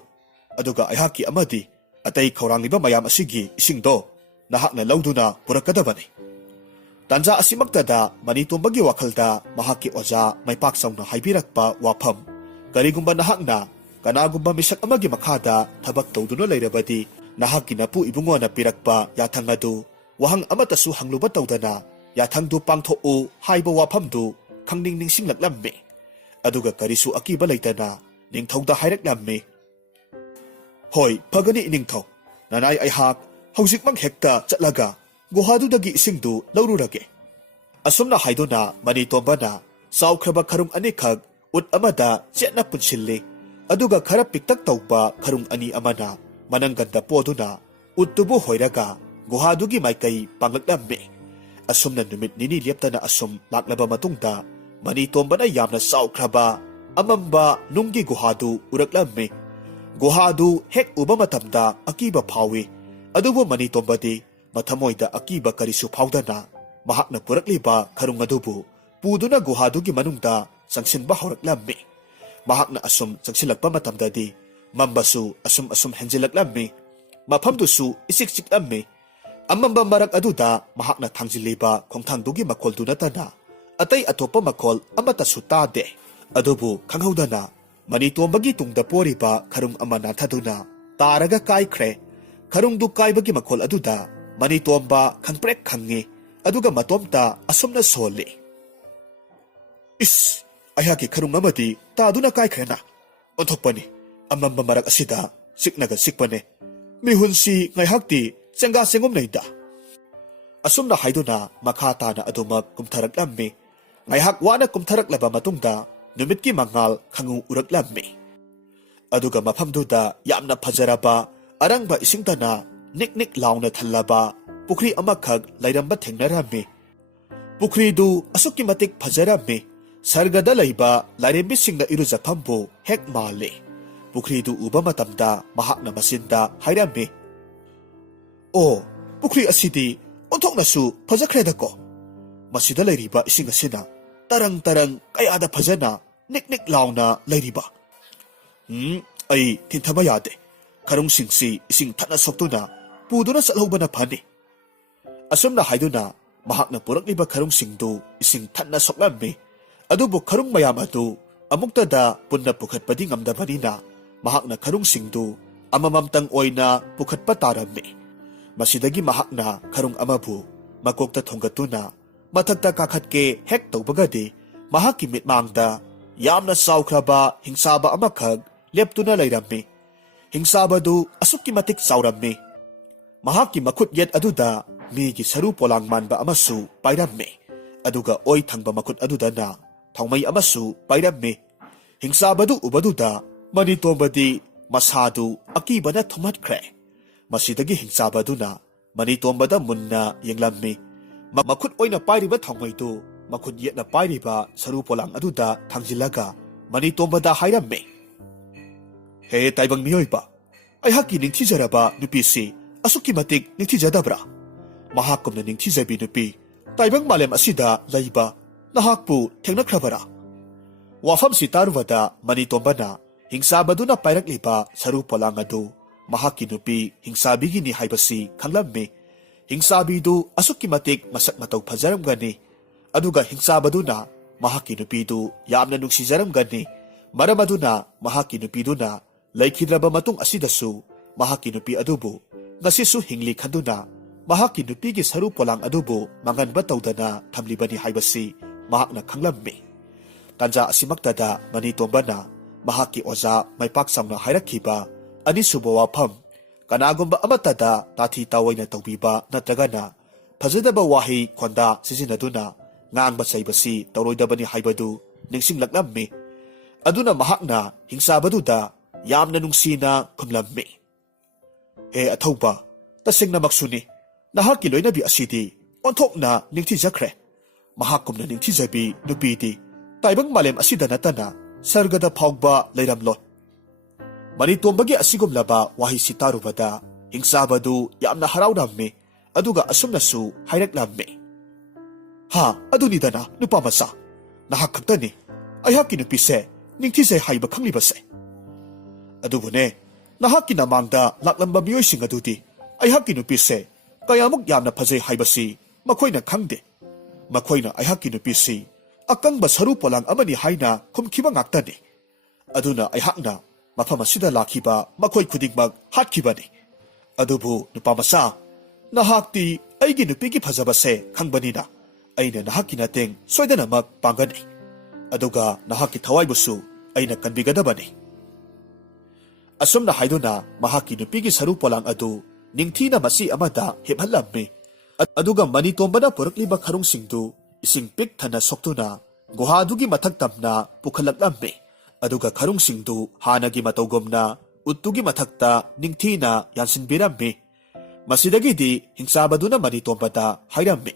ꯑꯗꯨꯒ ꯑꯩꯍꯥꯛꯀꯤ ꯑꯃꯗꯤ ꯑꯇꯩ ꯈꯧꯔꯥꯡꯂꯤꯕ ꯃꯌꯥꯝ ꯑꯁꯤꯒꯤ ꯏꯁꯤꯡꯗꯣ ꯅꯍꯥꯛꯅ ꯂꯧꯗꯨꯅ ꯄꯨꯔꯛꯀꯗꯕꯅꯤ꯫ ꯇꯥꯟꯖꯥ ꯑꯁꯤꯃꯛꯇꯗ ꯃꯅꯤꯇꯣꯝꯕꯒꯤ ꯋꯥꯈꯜꯗ ꯃꯍꯥꯛꯀꯤ ꯑꯣꯖꯥ ꯃꯥꯏꯄꯥꯛ ꯆꯥꯎꯅ ꯍꯥꯏꯕꯤꯔꯛꯄ ꯋꯥꯐꯝ, ꯀꯔꯤꯒꯨꯝꯕ ꯅꯍꯥꯛꯅ ꯀꯅꯥꯒꯨꯝꯕ ꯃꯤꯁꯛ ꯑꯃꯒꯤ ꯃꯈꯥꯗ ꯊꯕꯛ ꯇꯧꯗꯨꯅ ꯂꯩꯔꯕꯗꯤ ꯅꯍꯥꯛꯀꯤ ꯅꯄꯨ ꯏꯕꯨꯡꯉꯣꯅ ꯄꯤꯔꯛꯄ ꯌꯥꯊꯪ ꯑꯗꯨ ꯋꯥꯍꯪ ꯑꯃꯠꯇꯁꯨ ꯍꯪꯂꯨꯕ ꯇꯧꯗꯅ ꯌꯥꯊꯪꯗꯨ ꯄꯥꯡꯊꯣꯛꯎ ꯍꯥꯏꯕ ꯋꯥꯐꯝꯗꯨ ꯈꯪꯅꯤꯡ ꯅꯤꯡꯁꯤꯡꯂꯛꯂꯝꯃꯤ꯫ ꯑꯗꯨꯒ ꯀꯔꯤꯁꯨ ꯑꯀꯤꯕ ꯂꯩꯇꯅ ꯅꯤꯡꯊꯧꯗ ꯍꯥꯏꯔꯛꯂꯝꯃꯤ, ꯍꯣꯏ, ꯐꯒꯅꯤ ꯏꯅꯤꯡꯊꯧ, ꯅꯅꯥꯏ ꯑꯩꯍꯥꯛ ꯍꯧꯖꯤꯛꯃꯛ ꯍꯦꯛꯇ ꯆꯠꯂꯒ ꯒꯨꯍꯥꯗꯨꯗꯒꯤ ꯏꯁꯤꯡꯗꯨ ꯂꯧꯔꯨꯔꯒꯦ꯫ ꯑꯁꯨꯝꯅ ꯍꯥꯏꯗꯨꯅ ꯃꯅꯤꯇꯣꯝꯕꯅ ꯆꯥꯎꯈ꯭ꯔꯕ ꯈꯔꯨꯡ ꯑꯅꯤꯈꯛ ꯎꯠ ꯑꯃꯗ ꯆꯦꯠꯅ ꯄꯨꯟꯁꯤꯜꯂꯤ꯫ ꯑꯗꯨꯒ ꯈꯔ ꯄꯤꯛꯇꯛ ꯇꯧꯕ ꯈꯔꯨꯡ ꯑꯅꯤ ꯑꯃꯅ ꯃꯅꯪꯒꯟꯗ ꯄꯣꯗꯨꯅ ꯎꯠꯇꯨꯕꯨ ꯍꯣꯏꯔꯒ ꯒꯨꯍꯥꯗꯨꯒꯤ ꯃꯥꯏꯀꯩ ꯄꯥꯡꯂꯛꯂꯝꯃꯤ꯫ ꯑꯁꯨꯝꯅ ꯅꯨꯃꯤꯠ ꯅꯤꯅꯤ ꯂꯦꯞꯇꯅ ꯑꯁꯨꯝ ꯂꯥꯛꯂꯕ ꯃꯇꯨꯡꯗ ꯃꯅꯤꯇꯣꯝꯕꯅ ꯌꯥꯝꯅ ꯆꯥꯎꯈ꯭ꯔꯕ ꯑꯃꯝꯕ ꯅꯨꯡꯒꯤ ꯒꯨꯍꯥꯗꯨ ꯎꯔꯛꯂꯝꯃꯤ꯫ ꯒꯨꯍꯥꯗꯨ ꯍꯦꯛ ꯎꯕ ꯃꯇꯝꯗ ꯑꯀꯤꯕ ꯐꯥꯎꯏ꯫ ꯑꯗꯨꯕꯨ ꯃꯅꯤꯇꯣꯝꯕꯗꯤ ꯃꯊꯃꯣꯏꯗ ꯑꯀꯤꯕ ꯀꯔꯤꯁꯨ ꯐꯥꯎꯗꯅ ꯃꯍꯥꯛꯅ ꯄꯨꯔꯛꯂꯤꯕ ꯈꯔꯨꯡ ꯑꯗꯨꯕꯨ ꯄꯨꯗꯨꯅ ꯒꯨꯍꯥꯗꯨꯒꯤ ꯃꯅꯨꯡꯗ ꯆꯪꯁꯤꯟꯕ ꯍꯧꯔꯛꯂꯝꯃꯤ꯫ ꯃꯍꯥꯛꯅ ꯑꯁꯨꯝ ꯆꯪꯁꯤꯜꯂꯛꯄ ꯃꯇꯝꯗꯗꯤ ꯃꯝꯕꯁꯨ ꯑꯁꯨꯝ ꯍꯦꯟꯖꯤꯜꯂꯛꯂꯝꯃꯤ꯫ ꯃꯐꯝꯗꯨꯁꯨ ꯏꯆꯤꯛ ꯆꯤꯛꯂꯝꯃꯤ꯫ ꯑꯃꯝꯕ ꯃꯔꯛ ꯑꯗꯨꯗ ꯃꯍꯥꯛꯅ ꯊꯥꯡꯖꯤꯜꯂꯤꯕ ꯈꯣꯡꯊꯥꯡꯗꯨꯒꯤ ꯃꯈꯣꯜꯗꯨ ꯅꯠꯇꯅ ꯑꯇꯩ ꯑꯇꯣꯞꯄ ꯃꯈꯣꯜ ꯑꯃꯠꯇꯁꯨ ꯇꯥꯗꯦ꯫ ꯑꯗꯨꯕꯨ ꯈꯪꯍꯧꯗꯅ ꯃꯅꯤꯇꯣꯝꯕꯒꯤ ꯇꯨꯡꯗ ꯄꯣꯔꯤꯕ ꯈꯔꯨꯡ ꯑꯃ ꯅꯥꯟꯊꯗꯨꯅ ꯇꯥꯔꯒ ꯀꯥꯏꯈ꯭ꯔꯦ꯫ ꯈꯔꯨꯡꯗꯨ ꯀꯥꯏꯕꯒꯤ ꯃꯈꯣꯜ ꯑꯗꯨꯗ ꯃꯅꯤꯇꯣꯝꯕ ꯈꯪꯄ꯭ꯔꯦꯛ ꯈꯪꯉꯤ꯫ ꯑꯗꯨꯒ ꯃꯇꯣꯝꯇ ꯑꯁꯨꯝꯅ ꯁꯣꯜꯂꯤ, ꯏꯁ, ꯑꯩꯍꯥꯛꯀꯤ ꯈꯔꯨꯡ ꯑꯃꯗꯤ ꯇꯥꯗꯨꯅ ꯀꯥꯏꯈ꯭ꯔꯦꯅ꯫ ꯑꯣꯟꯊꯣꯛꯄꯅꯤ, ꯑꯃꯝꯕ ꯃꯔꯛ ꯑꯁꯤꯗ ꯆꯤꯛꯅꯒ ꯆꯤꯛꯄꯅꯦ, ꯃꯤꯍꯨꯟꯁꯤ ꯉꯥꯏꯍꯥꯛꯇꯤ ꯆꯦꯡꯒꯥ ꯆꯦꯡꯒꯨꯝꯅꯩꯗ꯫ ꯑꯁꯨꯝꯅ ꯍꯥꯏꯗꯨꯅ ꯃꯈꯥ ꯇꯥꯅ ꯑꯗꯨꯃꯛ ꯀꯨꯝꯊꯔꯛꯂꯝꯃꯤ꯫ ꯉꯥꯏꯍꯥꯛ ꯋꯥꯅ ꯀꯨꯝꯊꯔꯛꯂꯕ ꯃꯇꯨꯡꯗ ꯅꯨꯃꯤꯠꯀꯤ ꯃꯉꯥꯜ ꯈꯪꯎ ꯎꯔꯛꯂꯝꯃꯤ꯫ ꯑꯗꯨꯒ ꯃꯐꯝꯗꯨꯗ ꯌꯥꯝꯅ ꯐꯖꯔꯕ ꯑꯔꯪꯕ ꯏꯁꯤꯡꯇꯅ ꯅꯤꯛ ꯅꯤꯛ ꯂꯥꯎꯅ ꯊꯜꯂꯕ ꯄꯨꯈ꯭ꯔꯤ ꯑꯃꯈꯛ ꯂꯩꯔꯝꯕ ꯊꯦꯡꯅꯔꯝꯃꯤ꯫ ꯄꯨꯈ꯭ꯔꯤꯗꯨ ꯑꯁꯨꯛꯀꯤ ꯃꯇꯤꯛ ꯐꯖꯔꯝꯃꯤ, ꯁꯔꯒꯗ ꯂꯩꯕ ꯂꯥꯏꯔꯦꯝꯕꯤꯁꯤꯡꯅ ꯏꯔꯨꯖꯐꯝꯕꯨ ꯍꯦꯛ ꯃꯥꯜꯂꯤ꯫ ꯄꯨꯈ꯭ꯔꯤꯗꯨ ꯎꯕ ꯃꯇꯝꯗ ꯃꯍꯥꯛꯅ ꯃꯆꯤꯟꯗ ꯍꯥꯏꯔꯝꯃꯤ, ꯑꯣ, ꯄꯨꯈ꯭ꯔꯤ ꯑꯁꯤꯗꯤ ꯑꯣꯟꯊꯣꯛꯅꯁꯨ ꯐꯖꯈ꯭ꯔꯦꯗꯀꯣ꯫ ꯃꯁꯤꯗ ꯂꯩꯔꯤꯕ ꯏꯁꯤꯡ ꯑꯁꯤꯅ ꯇꯔꯪ ꯇꯔꯪ ꯀꯌꯥꯗ ꯐꯖꯅ ꯅꯤꯛ ꯅꯤꯛ ꯂꯥꯎꯅ ꯂꯩꯔꯤꯕ꯫ ꯑꯩ ꯊꯤꯟꯊꯕ ꯌꯥꯗꯦ, ꯈꯔꯨꯡꯁꯤꯡꯁꯤ ꯏꯁꯤꯡ ꯊꯟꯅ ꯁꯣꯛꯇꯨꯅ ꯄꯨꯗꯨꯅ ꯆꯠꯍꯧꯕꯅ ꯐꯅꯤ꯫ ꯑꯁꯨꯝꯅ ꯍꯥꯏꯗꯨꯅ ꯃꯍꯥꯛꯅ ꯄꯨꯔꯛꯂꯤꯕ ꯈꯔꯨꯡꯁꯤꯡꯗꯨ ꯏꯁꯤꯡ ꯊꯟꯅ ꯁꯣꯛꯂꯝꯃꯤ꯫ ꯑꯗꯨꯕꯨ ꯈꯔꯨꯡ ꯃꯌꯥꯝ ꯑꯗꯨ ꯑꯃꯨꯛꯇꯗ ꯄꯨꯟꯅ ꯄꯨꯈꯠꯄꯗꯤ ꯉꯝꯗꯕꯅꯤꯅ ꯃꯍꯥꯛꯅ ꯈꯔꯨꯡꯁꯤꯡꯗꯨ ꯑꯃꯃꯝꯇꯪ ꯑꯣꯏꯅ ꯄꯨꯈꯠꯄ ꯇꯥꯔꯝꯃꯤ꯫ ꯃꯁꯤꯗꯒꯤ ꯃꯍꯥꯛꯅ ꯈꯔꯨꯡ ꯑꯃꯕꯨ ꯃꯀꯣꯛꯇ ꯊꯣꯡꯒꯠꯇꯨꯅ ꯃꯊꯛꯇ ꯀꯥꯈꯠꯀꯦ ꯍꯦꯛ ꯇꯧꯕꯒꯗꯤ ꯃꯍꯥꯛꯀꯤ ꯃꯤꯠꯃꯥꯡꯗ ꯌꯥꯝꯅ ꯆꯥꯎꯈ꯭ꯔꯕ ꯍꯤꯡꯆꯥꯕ ꯑꯃꯈꯛ ꯂꯦꯞꯇꯨꯅ ꯂꯩꯔꯝꯃꯤ꯫ ꯍꯤꯡꯆꯥꯕꯗꯨ ꯑꯁꯨꯛꯀꯤ ꯃꯇꯤꯛ ꯆꯥꯎꯔꯝꯃꯤ꯫ ꯃꯍꯥꯛꯀꯤ ꯃꯈꯨꯠ ꯌꯦꯠ ꯑꯗꯨꯗ ꯃꯤꯒꯤ ꯁꯔꯨ ꯄꯣꯂꯥꯡ ꯃꯥꯟꯕ ꯑꯃꯁꯨ ꯄꯥꯏꯔꯝꯃꯤ꯫ ꯑꯗꯨꯒ ꯑꯣꯏ ꯊꯪꯕ ꯃꯈꯨꯠ ꯑꯗꯨꯗꯅ ꯊꯥꯎꯃꯩ ꯑꯃꯁꯨ ꯄꯥꯏꯔꯝꯃꯤ꯫ ꯍꯤꯡꯆꯥꯕꯗꯨ ꯎꯕꯗꯨꯗ ꯃꯅꯤꯇꯣꯝꯕꯗꯤ ꯃꯁꯥꯗꯨ ꯑꯀꯤꯕꯅ ꯊꯨꯝꯍꯠꯈ꯭ꯔꯦ꯫ ꯃꯁꯤꯗꯒꯤ ꯍꯤꯡꯆꯥꯕꯗꯨꯅ ꯃꯅꯤꯇꯣꯝꯕꯗ ꯃꯨꯟꯅ ꯌꯦꯡꯂꯝꯃꯤ꯫ ꯃꯈꯨꯠ ꯑꯣꯏꯅ ꯄꯥꯏꯔꯤꯕ ꯊꯥꯎꯃꯩꯗꯨ ꯃꯈꯨꯠ ꯌꯦꯠꯅ ꯄꯥꯏꯔꯤꯕ ꯁꯔꯨ ꯄꯣꯂꯥꯡ ꯑꯗꯨꯗ ꯊꯥꯡꯖꯤꯜꯂꯒ ꯃꯅꯤꯇꯣꯝꯕꯗ ꯍꯥꯏꯔꯝꯃꯤ, ꯍꯦ ꯇꯥꯏꯕꯪ ꯃꯤꯑꯣꯏꯕ, ꯑꯩꯍꯥꯛꯀꯤ ꯅꯤꯡꯊꯤꯖꯔꯕ ꯅꯨꯄꯤꯁꯤ ꯑꯁꯨꯛꯀꯤ ꯃꯇꯤꯛ ꯅꯤꯡꯊꯤꯖꯗꯕ꯭ꯔꯥ? ꯃꯍꯥꯛꯀꯨꯝꯅ ꯅꯤꯡꯊꯤꯖꯕꯤ ꯅꯨꯄꯤ ꯇꯥꯏꯕꯪ ꯃꯥꯂꯦꯝ ꯑꯁꯤꯗ ꯂꯩꯕ ꯅꯍꯥꯛꯄꯨ ꯊꯦꯡꯅꯈ꯭ꯔꯕꯔꯥ? ꯋꯥꯐꯝꯁꯤ ꯇꯥꯔꯨꯕꯗ ꯃꯅꯤꯇꯣꯝꯕꯅ ꯍꯤꯡꯆꯥꯕꯗꯨꯅ ꯄꯥꯏꯔꯛꯂꯤꯕ ꯁꯔꯨ ꯄꯣꯂꯥꯡ ꯑꯗꯨ ꯃꯍꯥꯛꯀꯤ ꯅꯨꯄꯤ ꯍꯤꯡꯆꯥꯕꯤꯒꯤꯅꯤ ꯍꯥꯏꯕꯁꯤ ꯈꯪꯂꯝꯃꯤ꯫ ꯍꯤꯡꯆꯥꯕꯤꯗꯨ ꯑꯁꯨꯛꯀꯤ ꯃꯇꯤꯛ ꯃꯁꯛ ꯃꯇꯧ ꯐꯖꯔꯝꯒꯅꯤ, ꯑꯗꯨꯒ ꯍꯤꯡꯆꯥꯕꯗꯨꯅ ꯃꯍꯥꯛꯀꯤ ꯅꯨꯄꯤꯗꯨ ꯌꯥꯝꯅ ꯅꯨꯡꯁꯤꯖꯔꯝꯒꯅꯤ꯫ ꯃꯔꯝ ꯑꯗꯨꯅ ꯃꯍꯥꯛꯀꯤ ꯅꯨꯄꯤꯗꯨꯅ ꯂꯩꯈꯤꯗ꯭ꯔꯕ ꯃꯇꯨꯡ ꯑꯁꯤꯗꯁꯨ ꯃꯍꯥꯛꯀꯤ ꯅꯨꯄꯤ ꯑꯗꯨꯕు ꯉꯁꯤꯁꯨ ꯍꯤꯡꯂꯤ ꯈꯟꯗꯨꯅ ꯃꯍꯥꯛꯀꯤ ꯅꯨꯄꯤꯒꯤ ꯁꯔꯨ ꯄꯣꯂꯥꯡ ꯑꯗꯨꯕꯨ ꯃꯥꯡꯍꯟꯕ ꯇꯧꯗꯅ ꯊꯝꯂꯤꯕꯅꯤ ꯍꯥꯏꯕꯁꯤ ꯃꯍꯥꯛꯅ ꯈꯪꯂꯝꯃꯤ꯫ ꯇꯥꯟꯖꯥ ꯑꯁꯤꯃꯛꯇꯗ ꯃꯅꯤꯇꯣꯝꯕꯅ ꯃꯍꯥꯛꯀꯤ ꯑꯣꯖꯥ ꯃꯥꯏꯄꯥꯛ ꯆꯥꯎꯅ ꯍꯥꯏꯔꯛꯈꯤꯕ ꯑꯅꯤꯁꯨꯕ ꯋꯥꯐꯝ, ꯀꯅꯥꯒꯨꯝꯕ ꯑꯃꯠꯇꯗ ꯇꯥꯊꯤ ꯇꯥꯑꯣꯏꯅ ꯇꯧꯕꯤꯕ ꯅꯠꯇ꯭ꯔꯒꯅ ꯐꯖꯗꯕ ꯋꯥꯍꯩ ꯈꯣꯟꯗꯥ ꯁꯤꯖꯤꯟꯅꯗꯨꯅ ꯉꯥꯡꯕ ꯆꯩꯕꯁꯤ ꯇꯧꯔꯣꯏꯗꯕꯅꯤ ꯍꯥꯏꯕꯗꯨ ꯅꯤꯡꯁꯤꯡꯂꯛꯂꯝꯃꯤ꯫ ꯑꯗꯨꯅ ꯃꯍꯥꯛꯅ ꯍꯤꯡꯆꯥꯕꯗꯨꯗ ꯌꯥꯝꯅ ꯅꯨꯡꯁꯤꯅ ꯈꯨꯝꯂꯝꯃꯤ꯫ ꯍꯦ ꯑꯊꯧꯕ, ꯇꯁꯦꯡꯅꯃꯛꯁꯨꯅꯤ, ꯅꯍꯥꯛꯀꯤ ꯂꯣꯏꯅꯕꯤ ꯑꯁꯤꯗꯤ ꯑꯣꯟꯊꯣꯛꯅ ꯅꯤꯡꯊꯤꯖꯈ꯭ꯔꯦ꯫ ꯃꯍꯥꯛꯀꯨꯝꯅ ꯅꯤꯡꯊꯤꯖꯕꯤ ꯅꯨꯄꯤꯗꯤ ꯇꯥꯏꯕꯪ ꯃꯥꯂꯦꯝ ꯑꯁꯤꯗ ꯅꯠꯇꯅ ꯁꯔꯒꯗ ꯐꯥꯎꯕ ꯂꯩꯔꯝꯂꯣꯏ꯫ ꯃꯅꯤꯇꯣꯝꯕꯒꯤ ꯑꯁꯤꯒꯨꯝꯂꯕ ꯋꯥꯍꯩꯁꯤ ꯇꯥꯔꯨꯕꯗ ꯍꯤꯡꯆꯥꯕꯗꯨ ꯌꯥꯝꯅ ꯍꯔꯥꯎꯔꯝꯃꯤ, ꯑꯗꯨꯒ ꯑꯁꯨꯝꯅꯁꯨ ꯍꯥꯏꯔꯛꯂꯝꯃꯤ꯫ ꯍꯥ, ꯑꯗꯨꯅꯤꯗꯅ ꯅꯨꯄꯥ ꯃꯆꯥ, ꯅꯍꯥꯛ ꯈꯛꯇꯅꯤ ꯑꯩꯍꯥꯛꯀꯤ ꯅꯨꯄꯤꯁꯦ ꯅꯤꯡꯊꯤꯖꯩ ꯍꯥꯏꯕ ꯈꯪꯂꯤꯕꯁꯦ꯫ ꯑꯗꯨꯕꯨꯅꯦ, ꯅꯍꯥꯛꯀꯤ ꯅꯃꯥꯡꯗ ꯂꯥꯛꯂꯝꯕ ꯃꯤꯑꯣꯏꯁꯤꯡ ꯑꯗꯨꯗꯤ ꯑꯩꯍꯥꯛꯀꯤ ꯅꯨꯄꯤꯁꯦ ꯀꯌꯥꯃꯨꯛ ꯌꯥꯝꯅ ꯐꯖꯩ ꯍꯥꯏꯕꯁꯤ ꯃꯈꯣꯏꯅ ꯈꯪꯗꯦ꯫ ꯃꯈꯣꯏꯅ ꯑꯩꯍꯥꯛꯀꯤ ꯅꯨꯄꯤꯁꯤ ꯑꯀꯪꯕ ꯁꯔꯨ ꯄꯣꯂꯥꯡ ꯑꯃꯅꯤ ꯍꯥꯏꯅ ꯈꯨꯝꯈꯤꯕ ꯉꯥꯛꯇꯅꯤ꯫ ꯑꯗꯨꯅ ꯑꯩꯍꯥꯛꯅ ꯃꯐꯝ ꯑꯁꯤꯗ ꯂꯥꯛꯈꯤꯕ ꯃꯈꯣꯏ ꯈꯨꯗꯤꯡꯃꯛ ꯍꯥꯠꯈꯤꯕꯅꯤ꯫ ꯑꯗꯨꯕꯨ ꯅꯨꯄꯥ ꯃꯆꯥ, ꯅꯍꯥꯛꯇꯤ ꯑꯩꯒꯤ ꯅꯨꯄꯤꯒꯤ ꯐꯖꯕꯁꯦ ꯈꯪꯕꯅꯤꯅ ꯑꯩꯅ ꯅꯍꯥꯛꯀꯤ ꯃꯇꯦꯡ ꯁꯣꯏꯗꯅꯃꯛ ꯄꯥꯡꯒꯅꯤ, ꯑꯗꯨꯒ ꯅꯍꯥꯛꯀꯤ ꯊꯋꯥꯏꯕꯨꯁꯨ ꯑꯩꯅ ꯀꯟꯕꯤꯒꯗꯕꯅꯤ꯫ ꯑꯁꯨꯝꯅ ꯍꯥꯏꯗꯨꯅ ꯃꯍꯥꯛꯀꯤ ꯅꯨꯄꯤꯒꯤ ꯁꯔꯨ ꯄꯣꯂꯥꯡ ꯑꯗꯨ ꯅꯤꯡꯊꯤꯅ ꯃꯆꯤ ꯑꯃꯗ ꯍꯤꯞꯍꯜꯂꯝꯃꯤ꯫ ꯑꯗꯨꯒ ꯃꯅꯤꯇꯣꯝꯕꯅ ꯄꯨꯔꯛꯂꯤꯕ ꯈꯔꯨꯡꯁꯤꯡꯗꯨ ꯏꯁꯤꯡ ꯄꯤꯛ ꯊꯟꯅ ꯁꯣꯛꯇꯨꯅ ꯒꯨꯍꯥꯗꯨꯒꯤ ꯃꯊꯛ ꯇꯝꯅ ꯄꯨꯈꯠꯂꯛꯂꯝꯃꯤ꯫ ꯑꯗꯨꯒ ꯈꯔꯨꯡꯁꯤꯡꯗꯨ ꯍꯥꯟꯅꯒꯤ ꯃꯇꯧꯒꯨꯝꯅ ꯎꯠꯇꯨꯒꯤ ꯃꯊꯛꯇ ꯅꯤꯡꯊꯤꯅ ꯌꯥꯟꯁꯤꯟꯕꯤꯔꯝꯃꯤ꯫ ꯃꯁꯤꯗꯒꯤꯗꯤ ꯍꯤꯡꯆꯥꯕꯗꯨꯅ ꯃꯅꯤꯇꯣꯝꯕꯗ ꯍꯥꯏꯔꯝꯃꯤ꯫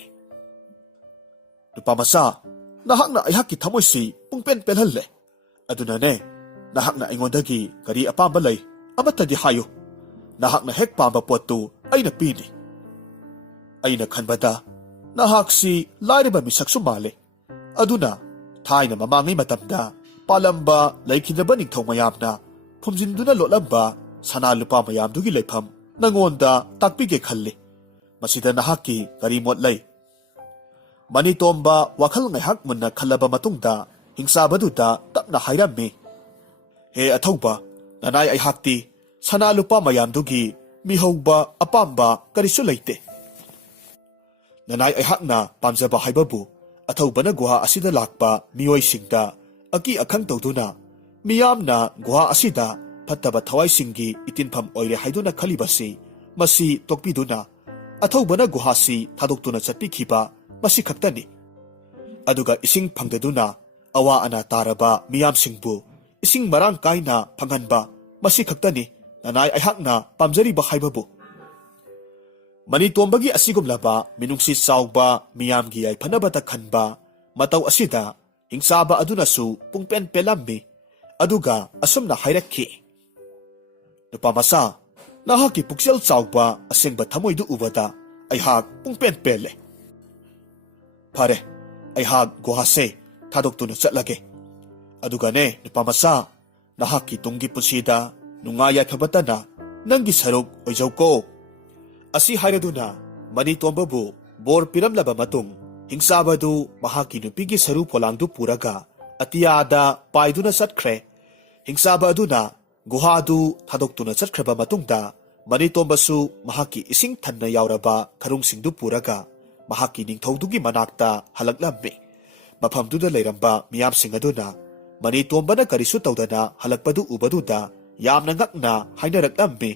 ꯅꯨꯄꯥ ꯃꯆꯥ, ꯅꯍꯥꯛꯅ ꯑꯩꯍꯥꯛꯀꯤ ꯊꯃꯣꯏꯁꯤ ꯄꯨꯡꯄꯦꯟ ꯄꯦꯜꯍꯜꯂꯦ꯫ ꯑꯗꯨꯅꯅꯦ, ꯅꯍꯥꯛꯅ ꯑꯩꯉꯣꯟꯗꯒꯤ ꯀꯔꯤ ꯑꯄꯥꯝꯕ ꯂꯩ ꯑꯃꯠꯇꯗꯤ ꯍꯥꯏꯌꯨ꯫ ꯅꯍꯥꯛꯅ ꯍꯦꯛ ꯄꯥꯝꯕ ꯄꯣꯠꯇꯨ ꯑꯩꯅ ꯄꯤꯅꯤ꯫ ꯑꯩꯅ ꯈꯟꯕꯗ ꯅꯍꯥꯛꯁꯤ ꯂꯥꯏꯔꯕ ꯃꯤꯁꯛꯁꯨ ꯃꯥꯜꯂꯦ, ꯑꯗꯨꯅ ꯊꯥꯏꯅ ꯃꯃꯥꯡꯉꯩ ꯃꯇꯝꯗ ꯄꯥꯜꯂꯝꯕ ꯂꯩꯈꯤꯗ꯭ꯔꯕ ꯅꯤꯡꯊꯧ ꯃꯌꯥꯝꯅ ꯐꯨꯝꯖꯤꯟꯗꯨꯅ ꯂꯣꯠꯂꯝꯕ ꯁꯅꯥ ꯂꯨꯄꯥ ꯃꯌꯥꯝꯗꯨꯒꯤ ꯂꯩꯐꯝ ꯅꯉꯣꯟꯗ ꯇꯥꯛꯄꯤꯒꯦ ꯈꯜꯂꯤ꯫ ꯃꯁꯤꯗ ꯅꯍꯥꯛꯀꯤ ꯀꯔꯤ ꯃꯣꯠ ꯂꯩ? ꯃꯅꯤꯇꯣꯝꯕ ꯋꯥꯈꯜ ꯉꯥꯏꯍꯥꯛ ꯃꯨꯟꯅ ꯈꯜꯂꯕ ꯃꯇꯨꯡꯗ ꯍꯤꯡꯆꯥꯕꯗꯨꯗ ꯇꯞꯅ ꯍꯥꯏꯔꯝꯃꯤ꯫ ꯍꯦ ꯑꯊꯧꯕ, ꯅꯅꯥꯏ ꯑꯩꯍꯥꯛꯇꯤ ꯁꯅꯥ ꯂꯨꯄꯥ ꯃꯌꯥꯝꯗꯨꯒꯤ ꯃꯤꯍꯧꯕ ꯑꯄꯥꯝꯕ ꯀꯔꯤꯁꯨ ꯂꯩꯇꯦ꯫ ꯅꯅꯥꯏ ꯑꯩꯍꯥꯛꯅ ꯄꯥꯝꯖꯕ ꯍꯥꯏꯕꯕꯨ ꯑꯊꯧꯕꯅ ꯒꯨꯍꯥ ꯑꯁꯤꯗ ꯂꯥꯛꯄ ꯃꯤꯑꯣꯏꯁꯤꯡꯗ ꯑꯀꯤ ꯑꯈꯪ ꯇꯧꯗꯨꯅ ꯃꯤꯌꯥꯝꯅ ꯒꯨꯍꯥ ꯑꯁꯤꯗ ꯐꯠꯇꯕ ꯊꯋꯥꯏꯁꯤꯡꯒꯤ ꯏꯇꯤꯟꯐꯝ ꯑꯣꯏꯔꯦ ꯍꯥꯏꯗꯨꯅ ꯈꯜꯂꯤꯕꯁꯤ ꯃꯁꯤ ꯇꯣꯛꯄꯤꯗꯨꯅ ꯑꯊꯧꯕꯅ ꯒꯨꯍꯥꯁꯤ ꯊꯥꯗꯣꯛꯇꯨꯅ ꯆꯠꯄꯤꯈꯤꯕ ꯃꯁꯤ ꯈꯛꯇꯅꯤ꯫ ꯑꯗꯨꯒ ꯏꯁꯤꯡ ꯐꯪꯗꯗꯨꯅ ꯑꯋꯥ ꯑꯅꯥ ꯇꯥꯔꯕ ꯃꯤꯌꯥꯝꯁꯤꯡꯕꯨ ꯏꯁꯤꯡ ꯃꯔꯥꯡ ꯀꯥꯏꯅ ꯐꯪꯍꯟꯕ ꯃꯁꯤ ꯈꯛꯇꯅꯤ ꯅꯅꯥꯏ ꯑꯩꯍꯥꯛꯅ ꯄꯥꯝꯖꯔꯤꯕ ꯍꯥꯏꯕꯕꯨ꯫ ꯃꯅꯤꯇꯣꯝꯕꯒꯤ ꯑꯁꯤꯒꯨꯝꯂꯕ ꯃꯤꯅꯨꯡꯁꯤ ꯆꯥꯎꯕ, ꯃꯤꯌꯥꯝꯒꯤ ꯌꯥꯏꯐꯅꯕꯇ ꯈꯟꯕ ꯃꯇꯧ ꯑꯁꯤꯗ ꯍꯤꯡꯆꯥꯕ ꯑꯗꯨꯅꯁꯨ ꯄꯨꯡꯄꯦꯟ ꯄꯦꯜꯂꯝꯃꯤ꯫ ꯑꯗꯨꯒ ꯑꯁꯨꯝꯅ ꯍꯥꯏꯔꯛꯈꯤ꯫ ꯅꯨꯄꯥ ꯃꯆꯥ, ꯅꯍꯥꯛꯀꯤ ꯄꯨꯛꯆꯦꯜ ꯆꯥꯎꯕ ꯑꯁꯦꯡꯕ ꯊꯃꯣꯏꯗꯨ ꯎꯕꯗ ꯑꯩꯍꯥꯛ ꯄꯨꯡꯄꯦꯟ ꯄꯦꯜꯂꯦ꯫ ꯐꯔꯦ, ꯑꯩꯍꯥꯛ ꯒꯨꯍꯥꯁꯦ ꯊꯥꯗꯣꯛꯇꯨꯅ ꯆꯠꯂꯒꯦ꯫ ꯑꯗꯨꯒꯅꯦ ꯅꯨꯄꯥ ꯃꯆꯥ, ꯅꯍꯥꯛꯀꯤ ꯇꯨꯡꯒꯤ ꯄꯨꯟꯁꯤꯗ ꯅꯨꯡꯉꯥꯏ ꯌꯥꯏꯐꯕꯇꯅ ꯅꯪꯒꯤ ꯁꯔꯨꯛ ꯑꯣꯏꯖꯧꯀꯣ꯫ ꯑꯁꯤ ꯍꯥꯏꯔꯗꯨꯅ ꯃꯅꯤꯇꯣꯝꯕꯕꯨ ꯕꯣꯔ ꯄꯤꯔꯝꯂꯕ ꯃꯇꯨꯡ ꯍꯤꯡꯆꯥꯕꯗꯨ ꯃꯍꯥꯛꯀꯤ ꯅꯨꯄꯤꯒꯤ ꯁꯔꯨ ꯄꯣꯂꯥꯡꯗꯨ ꯄꯨꯔꯒ ꯑꯇꯤꯌꯥꯗ ꯄꯥꯏꯗꯨꯅ ꯆꯠꯈ꯭ꯔꯦ꯫ ꯍꯤꯡꯆꯥꯕ ꯑꯗꯨꯅ ꯒꯨꯍꯥꯗꯨ ꯊꯥꯗꯣꯛꯇꯨꯅ ꯆꯠꯈ꯭ꯔꯕ ꯃꯇꯨꯡꯗ ꯃꯅꯤꯇꯣꯝꯕꯁꯨ ꯃꯍꯥꯛꯀꯤ ꯏꯁꯤꯡ ꯊꯟꯅ ꯌꯥꯎꯔꯕ ꯈꯔꯨꯡꯁꯤꯡꯗꯨ ꯄꯨꯔꯒ ꯃꯍꯥꯛꯀꯤ ꯅꯤꯡꯊꯧꯗꯨꯒꯤ ꯃꯅꯥꯛꯇ ꯍꯜꯂꯛꯂꯝꯃꯤ꯫ ꯃꯐꯝꯗꯨꯗ ꯂꯩꯔꯝꯕ ꯃꯤꯌꯥꯝꯁꯤꯡ ꯑꯗꯨꯅ ꯃꯅꯤꯇꯣꯝꯕꯅ ꯀꯔꯤꯁꯨ ꯇꯧꯗꯅ ꯍꯜꯂꯛꯄꯗꯨ ꯎꯕꯗꯨꯗ ꯌꯥꯝꯅ ꯉꯛꯅ ꯍꯥꯏꯅꯔꯛꯂꯝꯃꯤ꯫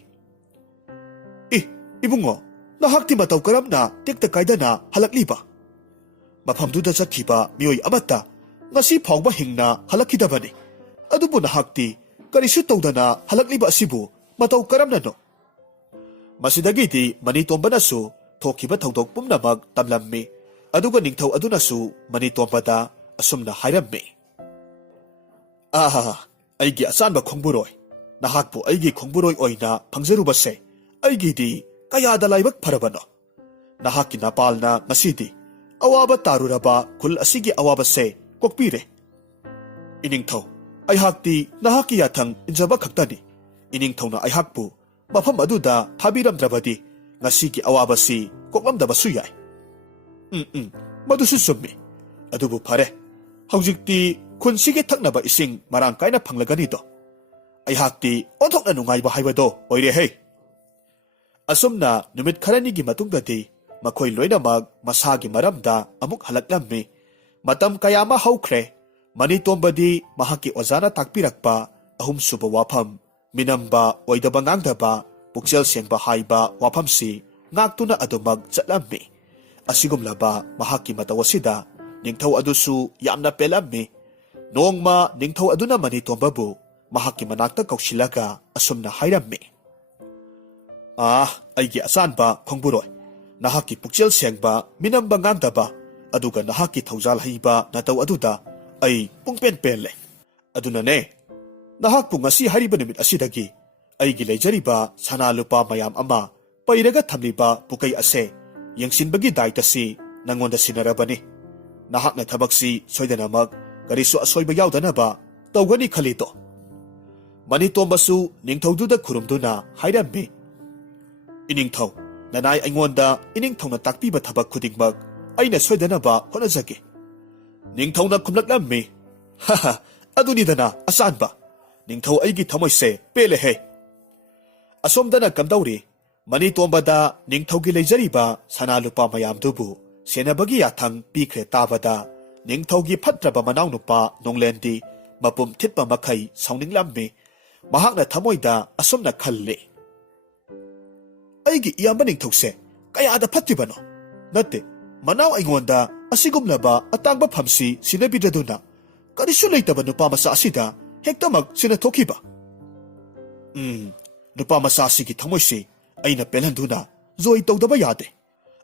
ꯏꯕꯨꯡꯉꯣ, ꯅꯍꯥꯛꯇꯤ ꯃꯇꯧ ꯀꯔꯝꯅ ꯇꯦꯛꯇ ꯀꯥꯏꯗꯅ ꯍꯜꯂꯛꯂꯤꯕ? ꯃꯐꯝꯗꯨꯗ ꯆꯠꯈꯤꯕ ꯃꯤꯑꯣꯏ ꯑꯃꯠꯇ ꯉꯁꯤ ꯐꯥꯎꯕ ꯍꯤꯡꯅ ꯍꯜꯂꯛꯈꯤꯗꯕꯅꯤ, ꯑꯗꯨꯕꯨ ꯅꯍꯥꯛꯇꯤ ꯀꯔꯤꯁꯨ ꯇꯧꯗꯅ ꯍꯜꯂꯛꯂꯤꯕ ꯑꯁꯤꯕꯨ ꯃꯇꯧ ꯀꯔꯝꯅꯅꯣ? ꯃꯁꯤꯗꯒꯤꯗꯤ ꯃꯅꯤꯇꯣꯝꯕꯅꯁꯨ ꯊꯣꯛꯈꯤꯕ ꯊꯧꯗꯣꯛ ꯄꯨꯝꯅꯃꯛ ꯇꯝꯂꯝꯃꯤ꯫ ꯑꯗꯨꯒ ꯅꯤꯡꯊꯧ ꯑꯗꯨꯅꯁꯨ ꯃꯅꯤꯇꯣꯝꯕꯗ ꯑꯁꯨꯝꯅ ꯍꯥꯏꯔꯝꯃꯤ꯫ ꯑꯩꯒꯤ ꯑꯆꯥꯟꯕ ꯈꯣꯡꯕꯨꯔꯣꯏ, ꯅꯍꯥꯛꯄꯨ ꯑꯩꯒꯤ ꯈꯣꯡꯕꯨꯔꯣꯏ ꯑꯣꯏꯅ ꯐꯪꯖꯔꯨꯕꯁꯦ ꯑꯩꯒꯤꯗꯤ ꯀꯌꯥꯗ ꯂꯥꯏꯕꯛ ꯐꯔꯕꯅꯣ꯫ ꯅꯍꯥꯛꯀꯤ ꯅꯄꯥꯜꯅ ꯉꯁꯤꯗꯤ ꯑꯋꯥꯕ ꯇꯥꯔꯨꯔꯕ ꯈꯨꯜ ꯑꯁꯤꯒꯤ ꯑꯋꯥꯕꯁꯦ ꯀꯣꯛꯄꯤꯔꯦ꯫ ꯏꯅꯤꯡꯊꯧ, ꯑꯩꯍꯥꯛꯇꯤ ꯅꯍꯥꯛꯀꯤ ꯌꯥꯊꯪ ꯏꯟꯖꯕ ꯈꯛꯇꯅꯤ꯫ ꯏꯅꯤꯡꯊꯧꯅ ꯑꯩꯍꯥꯛꯄꯨ ꯃꯐꯝ ꯑꯗꯨꯗ ꯊꯥꯕꯤꯔꯝꯗ꯭ꯔꯕꯗꯤ ꯉꯁꯤꯒꯤ ꯑꯋꯥꯕꯁꯤ ꯀꯣꯛꯂꯝꯗꯕꯁꯨ ꯌꯥꯏ꯫ ꯃꯗꯨꯁꯨ ꯆꯨꯝꯃꯤ꯫ ꯑꯗꯨꯕꯨ ꯐꯔꯦ, ꯍꯧꯖꯤꯛꯇꯤ ꯈꯨꯟꯁꯤꯒꯤ ꯊꯛꯅꯕ ꯏꯁꯤꯡ ꯃꯔꯥꯡ ꯀꯥꯏꯅ ꯐꯪꯂꯒꯅꯤꯗꯣ꯫ ꯑꯩꯍꯥꯛꯇꯤ ꯑꯣꯟꯊꯣꯛꯅ ꯅꯨꯡꯉꯥꯏꯕ ꯍꯥꯏꯕꯗꯣ ꯑꯣꯏꯔꯦꯍꯦ꯫ ꯑꯁꯨꯝꯅ ꯅꯨꯃꯤꯠ ꯈꯔꯅꯤꯒꯤ ꯃꯇꯨꯡꯗꯗꯤ ꯃꯈꯣꯏ ꯂꯣꯏꯅꯃꯛ ꯃꯁꯥꯒꯤ ꯃꯔꯝꯗ ꯑꯃꯨꯛ ꯍꯜꯂꯛꯂꯝꯃꯤ꯫ ꯃꯇꯝ ꯀꯌꯥ ꯑꯃ ꯍꯧꯈ꯭ꯔꯦ꯫ ꯃꯅꯤꯇꯣꯝꯕꯗꯤ ꯃꯍꯥꯛꯀꯤ ꯑꯣꯖꯥꯅ ꯇꯥꯛꯄꯤꯔꯛꯄ ꯑꯍꯨꯝꯁꯨꯕ ꯋꯥꯐꯝ, ꯃꯤꯅꯝꯕ ꯑꯣꯏꯗꯕ ꯉꯥꯡꯗꯕ, ꯄꯨꯛꯆꯦꯜ ꯁꯦꯡꯕ ꯍꯥꯏꯕ ꯋꯥꯐꯝꯁꯤ ꯉꯥꯛꯇꯨꯅ ꯑꯗꯨꯃꯛ ꯆꯠꯂꯝꯃꯤ꯫ ꯑꯁꯤꯒꯨꯝꯂꯕ ꯃꯍꯥꯛꯀꯤ ꯃꯇꯧ ꯑꯁꯤꯗ ꯅꯤꯡꯊꯧ ꯑꯗꯨꯁꯨ ꯌꯥꯝꯅ ꯄꯦꯜꯂꯝꯃꯤ꯫ ꯅꯣꯡꯃ ꯅꯤꯡꯊꯧ ꯑꯗꯨꯅ ꯃꯅꯤꯇꯣꯝꯕꯕꯨ ꯃꯍꯥꯛꯀꯤ ꯃꯅꯥꯛꯇ ꯀꯧꯁꯤꯜꯂꯒ ꯑꯁꯨꯝꯅ ꯍꯥꯏꯔꯝꯃꯤ꯫ ꯑꯩꯒꯤ ꯑꯆꯥꯟꯕ ꯈꯣꯡꯕꯨꯔꯣꯏ, ꯅꯍꯥꯛꯀꯤ ꯄꯨꯛꯆꯦꯜ ꯁꯦꯡꯕ, ꯃꯤꯅꯝꯕ ꯉꯥꯡꯗꯕ, ꯑꯗꯨꯒ ꯅꯍꯥꯛꯀꯤ ꯊꯧꯖꯥꯜ ꯍꯩꯕ ꯅꯇꯧ ꯑꯗꯨꯗ ꯑꯩ ꯄꯨꯡꯄꯦꯟ ꯄꯦꯜꯂꯦ꯫ ꯑꯗꯨꯅꯅꯦ, ꯅꯍꯥꯛꯄꯨ ꯉꯁꯤ ꯍꯥꯏꯔꯤꯕ ꯅꯨꯃꯤꯠ ꯑꯁꯤꯗꯒꯤ ꯑꯩꯒꯤ ꯂꯩꯖꯔꯤꯕ ꯁꯅꯥ ꯂꯨꯄꯥ ꯃꯌꯥꯝ ꯑꯃ ꯄꯩꯔꯒ ꯊꯝꯂꯤꯕ ꯄꯨꯀꯩ ꯑꯁꯦ ꯌꯦꯡꯁꯤꯟꯕꯒꯤ ꯗꯥꯏꯇꯁꯤ ꯅꯪꯉꯣꯟꯗ ꯁꯤꯟꯅꯔꯕꯅꯤ꯫ ꯅꯍꯥꯛꯅ ꯊꯕꯛꯁꯤ ꯁꯣꯏꯗꯅꯃꯛ ꯀꯔꯤꯁꯨ ꯑꯁꯣꯏꯕ ꯌꯥꯎꯗꯅꯕ ꯇꯧꯒꯅꯤ ꯈꯜꯂꯤꯗꯣ꯫ ꯃꯅꯤꯇꯣꯝꯕꯁꯨ ꯅꯤꯡꯊꯧꯗꯨꯗ ꯈꯨꯔꯨꯝꯗꯨꯅ ꯍꯥꯏꯔꯝꯃꯤ꯫ ꯏꯅꯤꯡꯊꯧ, ꯅꯅꯥꯏ ꯑꯩꯉꯣꯟꯗ ꯏꯅꯤꯡꯊꯧꯅ ꯇꯥꯛꯄꯤꯕ ꯊꯕꯛ ꯈꯨꯗꯤꯡꯃꯛ ꯑꯩꯅ ꯁꯣꯏꯗꯅꯕ ꯍꯣꯠꯅꯖꯒꯦ꯫ ꯅꯤꯡꯊꯧꯅ ꯈꯨꯝꯂꯛꯂꯝꯃꯤ꯫ ꯑꯗꯨꯅꯤꯗꯅ ꯑꯆꯥꯟꯕ, ꯅꯤꯡꯊꯧ ꯑꯩꯒꯤ ꯊꯃꯣꯏꯁꯦ ꯄꯦꯜꯂꯦꯍꯦ꯫ ꯑꯁꯣꯝꯗꯅ ꯀꯝꯗꯧꯔꯤ? ꯃꯅꯤꯇꯣꯝꯕꯗ ꯅꯤꯡꯊꯧꯒꯤ ꯂꯩꯖꯔꯤꯕ ꯁꯅꯥ ꯂꯨꯄꯥ ꯃꯌꯥꯝꯗꯨꯕꯨ ꯁꯦꯟꯅꯕꯒꯤ ꯌꯥꯊꯪ ꯄꯤꯈ꯭ꯔꯦ ꯇꯥꯕꯗ ꯅꯤꯡꯊꯧꯒꯤ ꯐꯠꯇ꯭ꯔꯕ ꯃꯅꯥꯎꯅꯨꯄꯥ ꯅꯣꯡꯂꯦꯟꯗꯤ ꯃꯄꯨꯝ ꯊꯤꯠꯄ ꯃꯈꯩ ꯁꯥꯎꯅꯤꯡꯂꯝꯃꯤ꯫ ꯃꯍꯥꯛꯅ ꯊꯃꯣꯏꯗ ꯑꯁꯨꯝꯅ ꯈꯜꯂꯤ꯫ ꯑꯩꯒꯤ ꯏꯌꯥꯝꯕ ꯅꯤꯡꯊꯧꯁꯦ ꯀꯌꯥꯗ ꯐꯠꯇ꯭ꯔꯤꯕꯅꯣ? ꯅꯠꯇꯦ, ꯃꯅꯥꯎ ꯑꯩꯉꯣꯟꯗ ꯑꯁꯤꯒꯨꯝꯂꯕ ꯑꯇꯥꯡꯕ ꯐꯝꯁꯤ ꯁꯤꯟꯅꯕꯤꯗꯗꯨꯅ ꯀꯔꯤꯁꯨ ꯂꯩꯇꯕ ꯅꯨꯄꯥ ꯃꯆꯥ ꯑꯁꯤꯗ ꯍꯦꯛꯇꯃꯛ ꯁꯤꯟꯅꯊꯣꯛꯈꯤꯕ꯫ ꯅꯨꯄꯥ ꯃꯆꯥ ꯑꯁꯤꯒꯤ ꯊꯃꯣꯏꯁꯤ ꯑꯩꯅ ꯄꯦꯜꯍꯟꯗꯨꯅ ꯖꯣꯏ ꯇꯧꯗꯕ ꯌꯥꯗꯦ꯫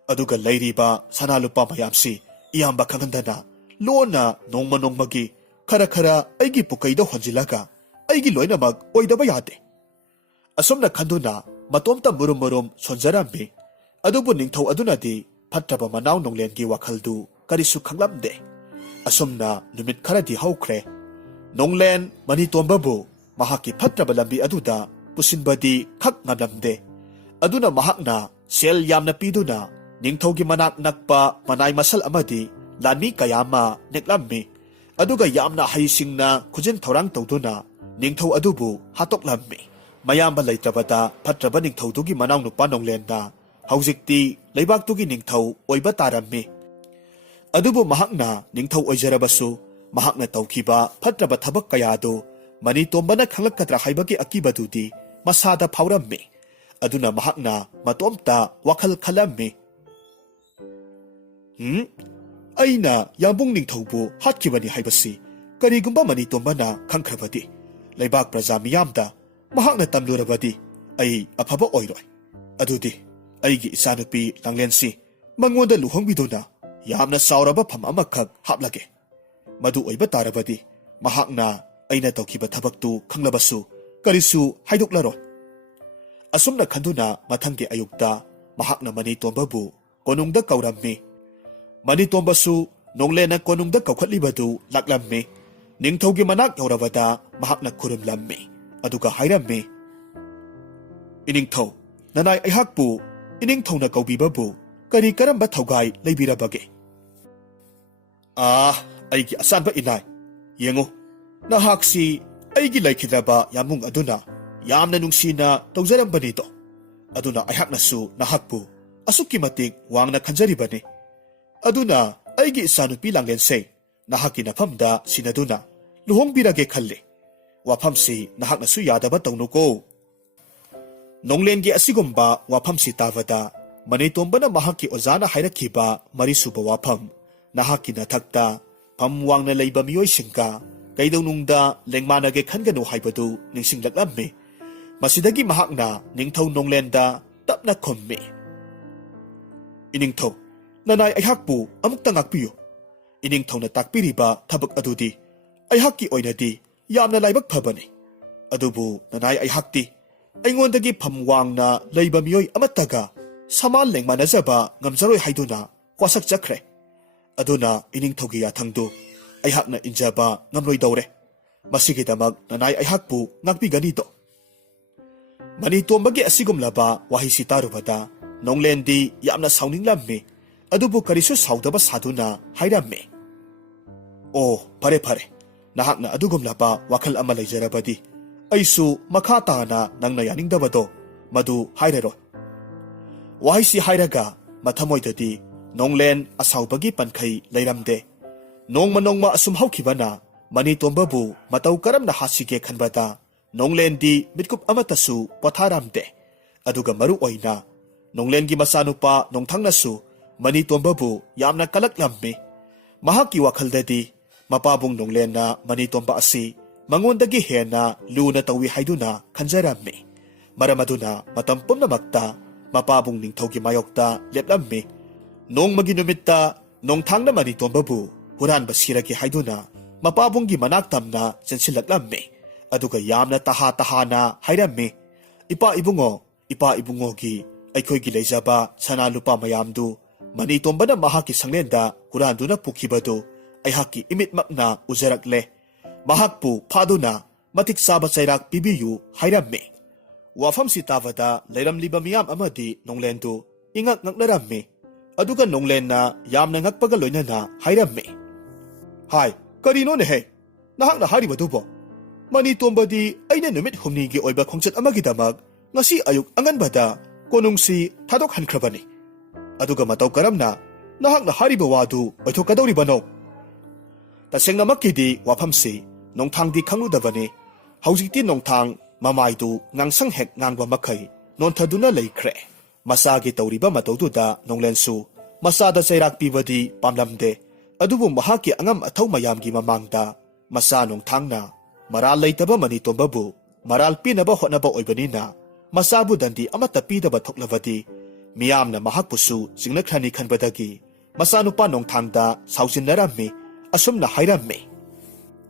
ꯑꯗꯨꯒ ꯂꯩꯔꯤꯕ ꯁꯅꯥ ꯂꯨꯄꯥ ꯃꯌꯥꯝꯁꯤ ꯏꯌꯥꯝꯕ ꯈꯪꯍꯟꯗꯅ ꯂꯣꯟꯅ ꯅꯣꯡꯃ ꯅꯣꯡꯃꯒꯤ ꯈꯔ ꯈꯔ ꯑꯩꯒꯤ ꯄꯨꯀꯩꯗ ꯍꯣꯟꯖꯤꯜꯂꯒ ꯑꯩꯒꯤ ꯂꯣꯏꯅꯃꯛ ꯑꯣꯏꯗꯕ ꯌꯥꯗꯦ꯫ ꯑꯁꯨꯝꯅ ꯈꯟꯗꯨꯅ ꯃꯇꯣꯝꯇ ꯃꯨꯔꯨꯝ ꯃꯨꯔꯨꯝ ꯁꯣꯟꯖꯔꯝꯃꯤ꯫ ꯑꯗꯨꯕꯨ ꯅꯤꯡꯊꯧ ꯑꯗꯨꯅꯗꯤ ꯐꯠꯇ꯭ꯔꯕ ꯃꯅꯥꯎ ꯅꯣꯡꯂꯦꯟꯒꯤ ꯋꯥꯈꯜꯗꯨ ꯀꯔꯤꯁꯨ ꯈꯪꯂꯝꯗꯦ꯫ ꯑꯁꯨꯝꯅ ꯅꯨꯃꯤꯠ ꯈꯔꯗꯤ ꯍꯧꯈ꯭ꯔꯦ꯫ ꯅꯣꯡꯂꯦꯟ ꯃꯅꯤꯇꯣꯝꯕꯕꯨ ꯃꯍꯥꯛꯀꯤ ꯐꯠꯇ꯭ꯔꯕ ꯂꯝꯕꯤ ꯑꯗꯨꯗ ꯄꯨꯁꯤꯟꯕꯗꯤ ꯈꯛ ꯉꯝꯂꯝꯗꯦ꯫ ꯑꯗꯨꯅ ꯃꯍꯥꯛꯅ ꯁꯦꯜ ꯌꯥꯝꯅ ꯄꯤꯗꯨꯅ ꯅꯤꯡꯊꯧꯒꯤ ꯃꯅꯥꯛ ꯅꯛꯄ ꯃꯅꯥꯏ ꯃꯁꯜ ꯑꯃꯗꯤ ꯂꯥꯟꯃꯤ ꯀꯌꯥ ꯑꯃ ꯅꯦꯛꯂꯝꯃꯤ꯫ ꯑꯗꯨꯒ ꯌꯥꯝꯅ ꯍꯩꯁꯤꯡꯅ ꯈꯨꯖꯤꯟ ꯊꯧꯔꯥꯡ ꯇꯧꯗꯨꯅ ꯅꯤꯡꯊꯧ ꯑꯗꯨꯕꯨ ꯍꯥꯠꯇꯣꯛꯂꯝꯃꯤ꯫ ꯃꯌꯥꯝꯕ ꯂꯩꯇ꯭ꯔꯕꯗ ꯐꯠꯇ꯭ꯔꯕ ꯅꯤꯡꯊꯧꯗꯨꯒꯤ ꯃꯅꯥꯎꯅꯨꯄꯥ ꯅꯣꯡꯂꯦꯟꯅ ꯍꯧꯖꯤꯛꯇꯤ ꯂꯩꯕꯥꯛꯇꯨꯒꯤ ꯅꯤꯡꯊꯧ ꯑꯣꯏꯕ ꯇꯥꯔꯝꯃꯤ꯫ ꯑꯗꯨꯕꯨ ꯃꯍꯥꯛꯅ ꯅꯤꯡꯊꯧ ꯑꯣꯏꯖꯔꯕꯁꯨ ꯃꯍꯥꯛꯅ ꯇꯧꯈꯤꯕ ꯐꯠꯇ꯭ꯔꯕ ꯊꯕꯛ ꯀꯌꯥꯗꯨ ꯃꯅꯤꯇꯣꯝꯕꯅ ꯈꯪꯂꯛꯀꯗ꯭ꯔꯥ ꯍꯥꯏꯕꯒꯤ ꯑꯀꯤꯕꯗꯨꯗꯤ ꯃꯁꯥꯗ ꯐꯥꯎꯔꯝꯃꯤ꯫ ꯑꯗꯨꯅ ꯃꯍꯥꯛꯅ ꯃꯇꯣꯝꯇ ꯋꯥꯈꯜ ꯈꯜꯂꯝꯃꯤ꯫ ꯑꯩꯅ ꯌꯥꯝꯕꯨꯡ ꯅꯤꯡꯊꯧꯕꯨ ꯍꯥꯠꯈꯤꯕꯅꯤ ꯍꯥꯏꯕꯁꯤ ꯀꯔꯤꯒꯨꯝꯕ ꯃꯅꯤꯇꯣꯝꯕꯅ ꯈꯪꯈ꯭ꯔꯕꯗꯤ, ꯂꯩꯕꯥꯛ ꯄ꯭ꯔꯖꯥ ꯃꯤꯌꯥꯝꯗ ꯃꯍꯥꯛꯅ ꯇꯝꯂꯨꯔꯕꯗꯤ ꯑꯩ ꯑꯐꯕ ꯑꯣꯏꯔꯣꯏ꯫ ꯑꯗꯨꯗꯤ ꯑꯩꯒꯤ ꯏꯆꯥꯅꯨꯄꯤ ꯂꯥꯡꯂꯦꯟꯁꯤ ꯃꯉꯣꯟꯗ ꯂꯨꯍꯣꯡꯕꯤꯗꯨꯅ ꯌꯥꯝꯅ ꯆꯥꯎꯔꯕ ꯐꯝ ꯑꯃꯈꯛ ꯍꯥꯞꯂꯒꯦ꯫ ꯃꯗꯨ ꯑꯣꯏꯕ ꯇꯥꯔꯕꯗꯤ ꯃꯍꯥꯛꯅ ꯑꯩꯅ ꯇꯧꯈꯤꯕ ꯊꯕꯛꯇꯨ ꯈꯪꯂꯕꯁꯨ ꯀꯔꯤꯁꯨ ꯍꯥꯏꯗꯣꯛꯂꯔꯣꯏ꯫ ꯑꯁꯨꯝꯅ ꯈꯟꯗꯨꯅ ꯃꯊꯪꯒꯤ ꯑꯌꯨꯛꯇ ꯃꯍꯥꯛꯅ ꯃꯅꯤꯇꯣꯝꯕꯕꯨ ꯀꯣꯅꯨꯡꯗ ꯀꯧꯔꯝꯃꯤ꯫ ꯃꯅꯤꯇꯣꯝꯕꯁꯨ ꯅꯣꯡꯂꯦꯟꯅ ꯀꯣꯅꯨꯡꯗ ꯀꯧꯈꯠꯂꯤꯕꯗꯨ ꯂꯥꯛꯂꯝꯃꯤ꯫ ꯅꯤꯡꯊꯧꯒꯤ ꯃꯅꯥꯛ ꯌꯧꯔꯕꯗ ꯃꯍꯥꯛꯅ ꯈꯨꯔꯨꯝꯂꯝꯃꯤ꯫ ꯑꯗꯨꯒ ꯍꯥꯏꯔꯝꯃꯤ꯫ ꯏꯅꯤꯡꯊꯧ, ꯅꯅꯥꯏ ꯑꯩꯍꯥꯛꯄꯨ ꯏꯅꯤꯡꯊꯧꯅ ꯀꯧꯕꯤꯕꯕꯨ ꯀꯔꯤ ꯀꯔꯝꯕ ꯊꯧꯒꯥꯏ ꯂꯩꯕꯤꯔꯕꯒꯦ? ꯑꯩꯒꯤ ꯑꯆꯥꯟꯕ ꯏꯅꯥꯏ, ꯌꯦꯡꯉꯨ, ꯅꯍꯥꯛꯁꯤ ꯑꯩꯒꯤ ꯂꯩꯈꯤꯗ꯭ꯔꯕ ꯌꯥꯝꯕꯨꯡ ꯑꯗꯨꯅ ꯌꯥꯝꯅ ꯅꯨꯡꯁꯤꯅ ꯇꯧꯖꯔꯝꯕꯅꯤꯗꯣ꯫ ꯑꯗꯨꯅ ꯑꯩꯍꯥꯛꯅꯁꯨ ꯅꯍꯥꯛꯄꯨ ꯑꯁꯨꯛꯀꯤ ꯃꯇꯤꯛ ꯋꯥꯡꯅ ꯈꯟꯖꯔꯤꯕꯅꯤ꯫ ꯑꯗꯨꯅ ꯑꯩꯒꯤ ꯏꯆꯥꯅꯨꯄꯤ ꯂꯥꯡꯂꯦꯟꯁꯦ ꯅꯍꯥꯛꯀꯤ ꯅꯐꯝꯗ ꯁꯤꯟꯅꯗꯨꯅ ꯂꯨꯍꯣꯡꯕꯤꯔꯒꯦ ꯈꯜꯂꯤ꯫ ꯋꯥꯐꯝꯁꯤ ꯅꯍꯥꯛꯅꯁꯨ ꯌꯥꯗꯕ ꯇꯧꯅꯨꯀꯣ꯫ ꯅꯣꯡꯂꯦꯟꯒꯤ ꯑꯁꯤꯒꯨꯝꯕ ꯋꯥꯐꯝꯁꯤ ꯇꯥꯕꯗ ꯃꯅꯤꯇꯣꯝꯕꯅ ꯃꯍꯥꯛꯀꯤ ꯑꯣꯖꯥꯅ ꯍꯥꯏꯔꯛꯈꯤꯕ ꯃꯔꯤꯁꯨꯕ ꯋꯥꯐꯝ, ꯅꯍꯥꯛꯀꯤ ꯅꯊꯛꯇ ꯐꯝ ꯋꯥꯡꯅ ꯂꯩꯕ ꯃꯤꯑꯣꯏꯁꯤꯡꯒ ꯀꯩꯗꯧꯅꯨꯡꯗ ꯂꯦꯡꯃꯥꯟꯅꯒꯦ ꯈꯟꯒꯅꯨ ꯍꯥꯏꯕꯗꯨ ꯅꯤꯡꯁꯤꯡꯂꯛꯂꯝꯃꯤ꯫ ꯃꯁꯤꯗꯒꯤ ꯃꯍꯥꯛꯅ ꯅꯤꯡꯊꯧ ꯅꯣꯡꯂꯦꯟꯗ ꯇꯞꯅ ꯈꯨꯝꯃꯤ꯫ ꯏꯅꯤꯡꯊꯧ, ꯅꯅꯥꯏ ꯑꯩꯍꯥꯛꯄꯨ ꯑꯃꯨꯛꯇ ꯉꯥꯛꯄꯤꯌꯨ꯫ ꯏꯅꯤꯡꯊꯧꯅ ꯇꯥꯛꯄꯤꯔꯤꯕ ꯊꯕꯛ ꯑꯗꯨꯗꯤ ꯑꯩꯍꯥꯛꯀꯤ ꯑꯣꯏꯅꯗꯤ ꯌꯥꯝꯅ ꯂꯥꯏꯕꯛ ꯐꯕꯅꯤ꯫ ꯑꯗꯨꯕꯨ ꯅꯅꯥꯏ ꯑꯩꯍꯥꯛꯇꯤ ꯑꯩꯉꯣꯟꯗꯒꯤ ꯐꯝ ꯋꯥꯡꯅ ꯂꯩꯕ ꯃꯤꯑꯣꯏ ꯑꯃꯠꯇꯒ ꯁꯃꯥꯟ ꯂꯦꯡꯃꯥꯟꯅꯖꯕ ꯉꯝꯖꯔꯣꯏ ꯍꯥꯏꯗꯨꯅ ꯋꯥꯁꯛ ꯆꯠꯈ꯭ꯔꯦ꯫ ꯑꯗꯨꯅ ꯏꯅꯤꯡꯊꯧꯒꯤ ꯌꯥꯊꯪꯗꯨ ꯑꯩꯍꯥꯛꯅ ꯏꯟꯖꯕ ꯉꯝꯂꯣꯏꯗꯧꯔꯦ꯫ ꯃꯁꯤꯒꯤꯗꯃꯛ ꯅꯅꯥꯏ ꯑꯩꯍꯥꯛꯄꯨ ꯉꯥꯛꯄꯤꯒꯅꯤꯗꯣ? ꯃꯅꯤꯇꯣꯝꯕꯒꯤ ꯑꯁꯤꯒꯨꯝꯂꯕ ꯋꯥꯍꯩꯁꯤ ꯇꯥꯔꯨꯕꯗ ꯅꯣꯡꯂꯦꯟꯗꯤ ꯌꯥꯝꯅ ꯁꯥꯎꯅꯤꯡꯂꯝꯃꯤ꯫ ꯑꯗꯨꯕꯨ ꯀꯔꯤꯁꯨ ꯁꯥꯎꯗꯕ ꯁꯥꯗꯨꯅ ꯍꯥꯏꯔꯝꯃꯤ, "ꯑꯣ, ꯐꯔꯦ ꯐꯔꯦ, ꯅꯍꯥꯛꯅ ꯑꯗꯨꯒꯨꯝꯂꯕ ꯋꯥꯈꯜ ꯑꯃ ꯂꯩꯖꯔꯕꯗꯤ ꯑꯩꯁꯨ ꯃꯈꯥ ꯇꯥꯅ ꯅꯪꯅ ꯌꯥꯅꯤꯡꯗꯕꯗꯣ ꯃꯗꯨ ꯍꯥꯏꯔꯔꯣꯏ"꯫ ꯋꯥꯍꯩꯁꯤ ꯍꯥꯏꯔꯒ ꯃꯊꯃꯣꯏꯗꯗꯤ ꯅꯣꯡꯂꯦꯟ ꯑꯁꯥꯎꯕꯒꯤ ꯄꯟꯈꯩ ꯂꯩꯔꯝꯗꯦ꯫ ꯅꯣꯡꯃ ꯅꯣꯡꯃ ꯑꯁꯨꯝ ꯍꯧꯈꯤꯕꯅ ꯃꯅꯤꯇꯣꯝꯕꯕꯨ ꯃꯇꯧ ꯀꯔꯝꯅ ꯍꯥꯠꯁꯤꯒꯦ ꯈꯟꯕꯗ ꯅꯣꯡꯂꯦꯟꯗꯤ ꯃꯤꯠꯀꯨꯞ ꯑꯃꯠꯇꯁꯨ ꯄꯣꯊꯥꯔꯝꯗꯦ꯫ ꯑꯗꯨꯒ ꯃꯔꯨ ꯑꯣꯏꯅ ꯅꯣꯡꯂꯦꯟꯒꯤ ꯃꯆꯥꯅꯨꯄꯥ ꯅꯣꯡꯊꯥꯡꯅꯁꯨ ꯃꯅꯤꯇꯣꯝꯕꯕꯨ ꯌꯥꯝꯅ ꯀꯂꯛꯂꯝꯃꯤ꯫ ꯃꯍꯥꯛꯀꯤ ꯋꯥꯈꯜꯗꯗꯤ ꯃꯄꯥꯕꯨꯡ ꯅꯣꯡꯂꯦꯟꯅ ꯃꯅꯤꯇꯣꯝꯕ ꯑꯁꯤ ꯃꯉꯣꯟꯗꯒꯤ ꯍꯦꯟꯅ ꯂꯨꯅ ꯇꯧꯏ ꯍꯥꯏꯗꯨꯅ ꯈꯟꯖꯔꯝꯃꯤ꯫ ꯃꯔꯝ ꯑꯗꯨꯅ ꯃꯇꯝ ꯄꯨꯝꯅꯃꯛꯇ ꯃꯄꯥꯕꯨꯡ ꯅꯤꯡꯊꯧꯒꯤ ꯃꯥꯌꯣꯛꯇ ꯂꯦꯞꯂꯝꯃꯤ꯫ ꯅꯣꯡꯃꯒꯤ ꯅꯨꯃꯤꯠꯇ ꯅꯣꯡꯊꯥꯡꯅ ꯃꯅꯤꯇꯣꯝꯕꯕꯨ ꯍꯨꯔꯥꯟꯕ ꯁꯤꯔꯒꯦ ꯍꯥꯏꯗꯨꯅ ꯃꯄꯥꯕꯨꯡꯒꯤ ꯃꯅꯥꯛ ꯇꯝꯅ ꯆꯦꯟꯁꯤꯜꯂꯛꯂꯝꯃꯤ꯫ ꯑꯗꯨꯒ ꯌꯥꯝꯅ ꯇꯍꯥ-ꯇꯍꯥꯅ ꯍꯥꯏꯔꯝꯃꯤ, "ꯏꯄꯥ ꯏꯕꯨꯡꯉꯣ, ꯏꯄꯥ ꯏꯕꯨꯡꯉꯣꯒꯤ ꯑꯩꯈꯣꯏꯒꯤ ꯂꯩꯖꯕ ꯁꯅꯥ ꯂꯨꯄꯥ ꯃꯌꯥꯝꯗꯨ ꯃꯅꯤꯇꯣꯝꯕꯅ ꯃꯍꯥꯛꯀꯤ ꯁꯪꯂꯦꯟꯗ ꯍꯨꯔꯥꯟꯗꯨꯅ ꯄꯨꯈꯤꯕꯗꯨ ꯑꯩꯍꯥꯛꯀꯤ ꯏꯃꯤꯠꯃꯛꯅ ꯎꯖꯔꯛꯂꯦ꯫ ꯃꯍꯥꯛꯄꯨ ꯐꯥꯗꯨꯅ ꯃꯇꯤꯛ ꯆꯥꯕ ꯆꯩꯔꯥꯛ ꯄꯤꯕꯤꯌꯨ" ꯍꯥꯏꯔꯝꯃꯤ꯫ ꯋꯥꯐꯝꯁꯤ ꯇꯥꯕꯗ ꯂꯩꯔꯝꯂꯤꯕ ꯃꯤꯌꯥꯝ ꯑꯃꯗꯤ ꯅꯣꯡꯂꯦꯟꯗꯨ ꯏꯉꯛ ꯉꯛꯅꯔꯝꯃꯤ꯫ ꯑꯗꯨꯒ ꯅꯣꯡꯂꯦꯟꯅ ꯌꯥꯝꯅ ꯉꯛꯄꯒ ꯂꯣꯏꯅꯅ ꯍꯥꯏꯔꯝꯃꯤ, "ꯍꯥꯏ, ꯀꯔꯤꯅꯣꯅꯦꯍꯦ ꯅꯍꯥꯛꯅ ꯍꯥꯏꯔꯤꯕꯗꯨꯕꯣ? ꯃꯅꯤꯇꯣꯝꯕꯗꯤ ꯑꯩꯅ ꯅꯨꯃꯤꯠ ꯍꯨꯝꯅꯤꯒꯤ ꯑꯣꯏꯕ ꯈꯣꯡꯆꯠ ꯑꯃꯒꯤꯗꯃꯛ ꯉꯁꯤ ꯑꯌꯨꯛ ꯑꯉꯟꯕꯗ ꯀꯣꯅꯨꯡꯁꯤ ꯊꯥꯗꯣꯛꯍꯟꯈ꯭ꯔꯕꯅꯤ꯫ ꯑꯗꯨꯒ ꯃꯇꯧ ꯀꯔꯝꯅ ꯅꯍꯥꯛꯅ ꯍꯥꯏꯔꯤꯕ ꯋꯥꯗꯨ ꯑꯣꯏꯊꯣꯛꯀꯗꯧꯔꯤꯕꯅꯣ?" ꯇꯁꯦꯡꯅꯃꯛꯀꯤꯗꯤ ꯋꯥꯐꯝꯁꯤ ꯅꯣꯡꯊꯥꯡꯗꯤ ꯈꯪꯂꯨꯗꯕꯅꯤ꯫ ꯍꯧꯖꯤꯛꯇꯤ ꯅꯣꯡꯊꯥꯡ ꯃꯃꯥꯏꯗꯨ ꯉꯥꯡꯁꯪ ꯍꯦꯛ ꯉꯥꯡꯕ ꯃꯈꯩ ꯅꯣꯟꯊꯗꯨꯅ ꯂꯩꯈ꯭ꯔꯦ꯫ ꯃꯆꯥꯒꯤ ꯇꯧꯔꯤꯕ ꯃꯇꯧꯗꯨꯗ ꯅꯣꯡꯂꯦꯟꯁꯨ ꯃꯆꯥꯗ ꯆꯩꯔꯥꯛ ꯄꯤꯕꯗꯤ ꯄꯥꯝꯂꯝꯗꯦ꯫ ꯑꯗꯨꯕꯨ ꯃꯍꯥꯛꯀꯤ ꯑꯉꯝ ꯑꯊꯧ ꯃꯌꯥꯝꯒꯤ ꯃꯃꯥꯡꯗ ꯃꯆꯥ ꯅꯣꯡꯊꯥꯡꯅ ꯃꯔꯥꯜ ꯂꯩꯇꯕ ꯃꯅꯤꯇꯣꯝꯕꯕꯨ ꯃꯔꯥꯜ ꯄꯤꯅꯕ ꯍꯣꯠꯅꯕ ꯑꯣꯏꯕꯅꯤꯅ ꯃꯆꯥꯕꯨ ꯗꯟꯗꯤ ꯑꯃꯠꯇ ꯄꯤꯗꯕ ꯊꯣꯛꯂꯕꯗꯤ ꯃꯤꯌꯥꯝꯅ ꯃꯍꯥꯛꯄꯨꯁꯨ ꯆꯤꯡꯅꯈ꯭ꯔꯅꯤ ꯈꯟꯕꯗꯒꯤ ꯃꯆꯥꯅꯨꯄꯥ ꯅꯣꯡꯊꯥꯡꯗ ꯁꯥꯎꯖꯤꯟꯅꯔꯝꯃꯤ꯫ ꯑꯁꯨꯝꯅ ꯍꯥꯏꯔꯝꯃꯤ,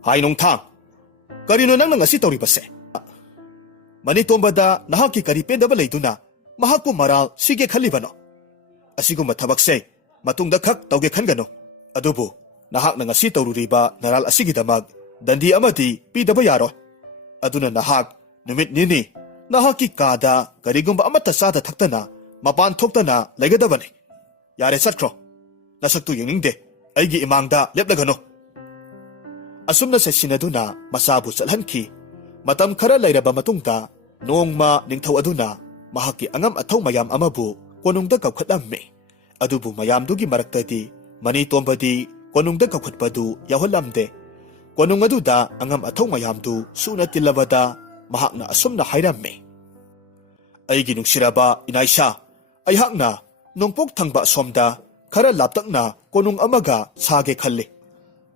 "ꯍꯥꯏ ꯅꯣꯡꯊꯥꯡ, ꯀꯔꯤꯅꯣ ꯅꯪꯅ ꯉꯁꯤ ꯇꯧꯔꯤꯕꯁꯦ? ꯃꯅꯤꯇꯣꯝꯕꯗ ꯅꯍꯥꯛꯀꯤ ꯀꯔꯤ ꯄꯦꯟꯗꯕ ꯂꯩꯗꯨꯅ ꯃꯍꯥꯛꯄꯨ ꯃꯔꯥꯜ ꯁꯤꯒꯦ ꯈꯜꯂꯤꯕꯅꯣ? ꯑꯁꯤꯒꯨꯝꯕ ꯊꯕꯛꯁꯦ ꯃꯇꯨꯡꯗ ꯈꯛ ꯇꯧꯒꯦ ꯈꯟꯒꯅꯨ꯫ ꯑꯗꯨꯕꯨ ꯅꯍꯥꯛꯅ ꯉꯁꯤ ꯇꯧꯔꯨꯔꯤꯕ ꯅꯔꯥꯜ ꯑꯁꯤꯒꯤꯗꯃꯛ ꯗꯟꯗꯤ ꯑꯃꯗꯤ ꯄꯤꯗꯕ ꯌꯥꯔꯣꯏ꯫ ꯑꯗꯨꯅ ꯅꯍꯥꯛ ꯅꯨꯃꯤꯠ ꯅꯤꯅꯤ ꯅꯍꯥꯛꯀꯤ ꯀꯥꯗ ꯀꯔꯤꯒꯨꯝꯕ ꯑꯃꯠꯇ ꯆꯥꯗ ꯊꯛꯇꯅ ꯃꯄꯥꯟ ꯊꯣꯛꯇꯅ ꯂꯩꯒꯗꯕꯅꯤ꯫ ꯌꯥꯔꯦ, ꯆꯠꯈ꯭ꯔꯣ꯫ ꯅꯁꯛꯇꯨ ꯌꯦꯡꯅꯤꯡꯗꯦ, ꯑꯩꯒꯤ ꯏꯃꯥꯡꯗ ꯂꯦꯞꯂꯒꯅꯨ." ꯑꯁꯨꯝꯅ ꯆꯩꯁꯤꯟꯅꯗꯨꯅ ꯃꯆꯥꯕꯨ ꯆꯠꯍꯟꯈꯤ꯫ ꯃꯇꯝ ꯈꯔ ꯂꯩꯔꯕ ꯃꯇꯨꯡꯗ ꯅꯣꯡꯃ ꯅꯤꯡꯊꯧ ꯑꯗꯨꯅ ꯃꯍꯥꯛꯀꯤ ꯑꯉꯝ ꯑꯊꯧ ꯃꯌꯥꯝ ꯑꯃꯕꯨ ꯀꯣꯅꯨꯡꯗ ꯀꯧꯈꯠꯂꯝꯃꯤ꯫ ꯑꯗꯨꯕꯨ ꯃꯌꯥꯝꯗꯨꯒꯤ ꯃꯔꯛꯇꯗꯤ ꯃꯅꯤꯇꯣꯝꯕꯗꯤ ꯀꯣꯅꯨꯡꯗ ꯀꯧꯈꯠꯄꯗꯨ ꯌꯥꯎꯍꯜꯂꯝꯗꯦ꯫ ꯀꯣꯅꯨꯡ ꯑꯗꯨꯗ ꯑꯉꯝ ꯑꯊꯧ ꯃꯌꯥꯝꯗꯨ ꯁꯨꯅ ꯇꯤꯜꯂꯕꯗ ꯃꯍꯥꯛꯅ ꯑꯁꯨꯝꯅ ꯍꯥꯏꯔꯝꯃꯤ, "ꯑꯩꯒꯤ ꯅꯨꯡꯁꯤꯔꯕ ꯏꯅꯥꯏꯁꯥ, ꯑꯩꯍꯥꯛꯅ ꯅꯣꯡꯄꯣꯛ ꯊꯪꯕ ꯑꯁꯣꯝꯗ ꯈꯔ ꯂꯥꯞꯇꯛꯅ ꯀꯣꯅꯨꯡ ꯑꯃꯒ ꯁꯥꯒꯦ ꯈꯜꯂꯤ꯫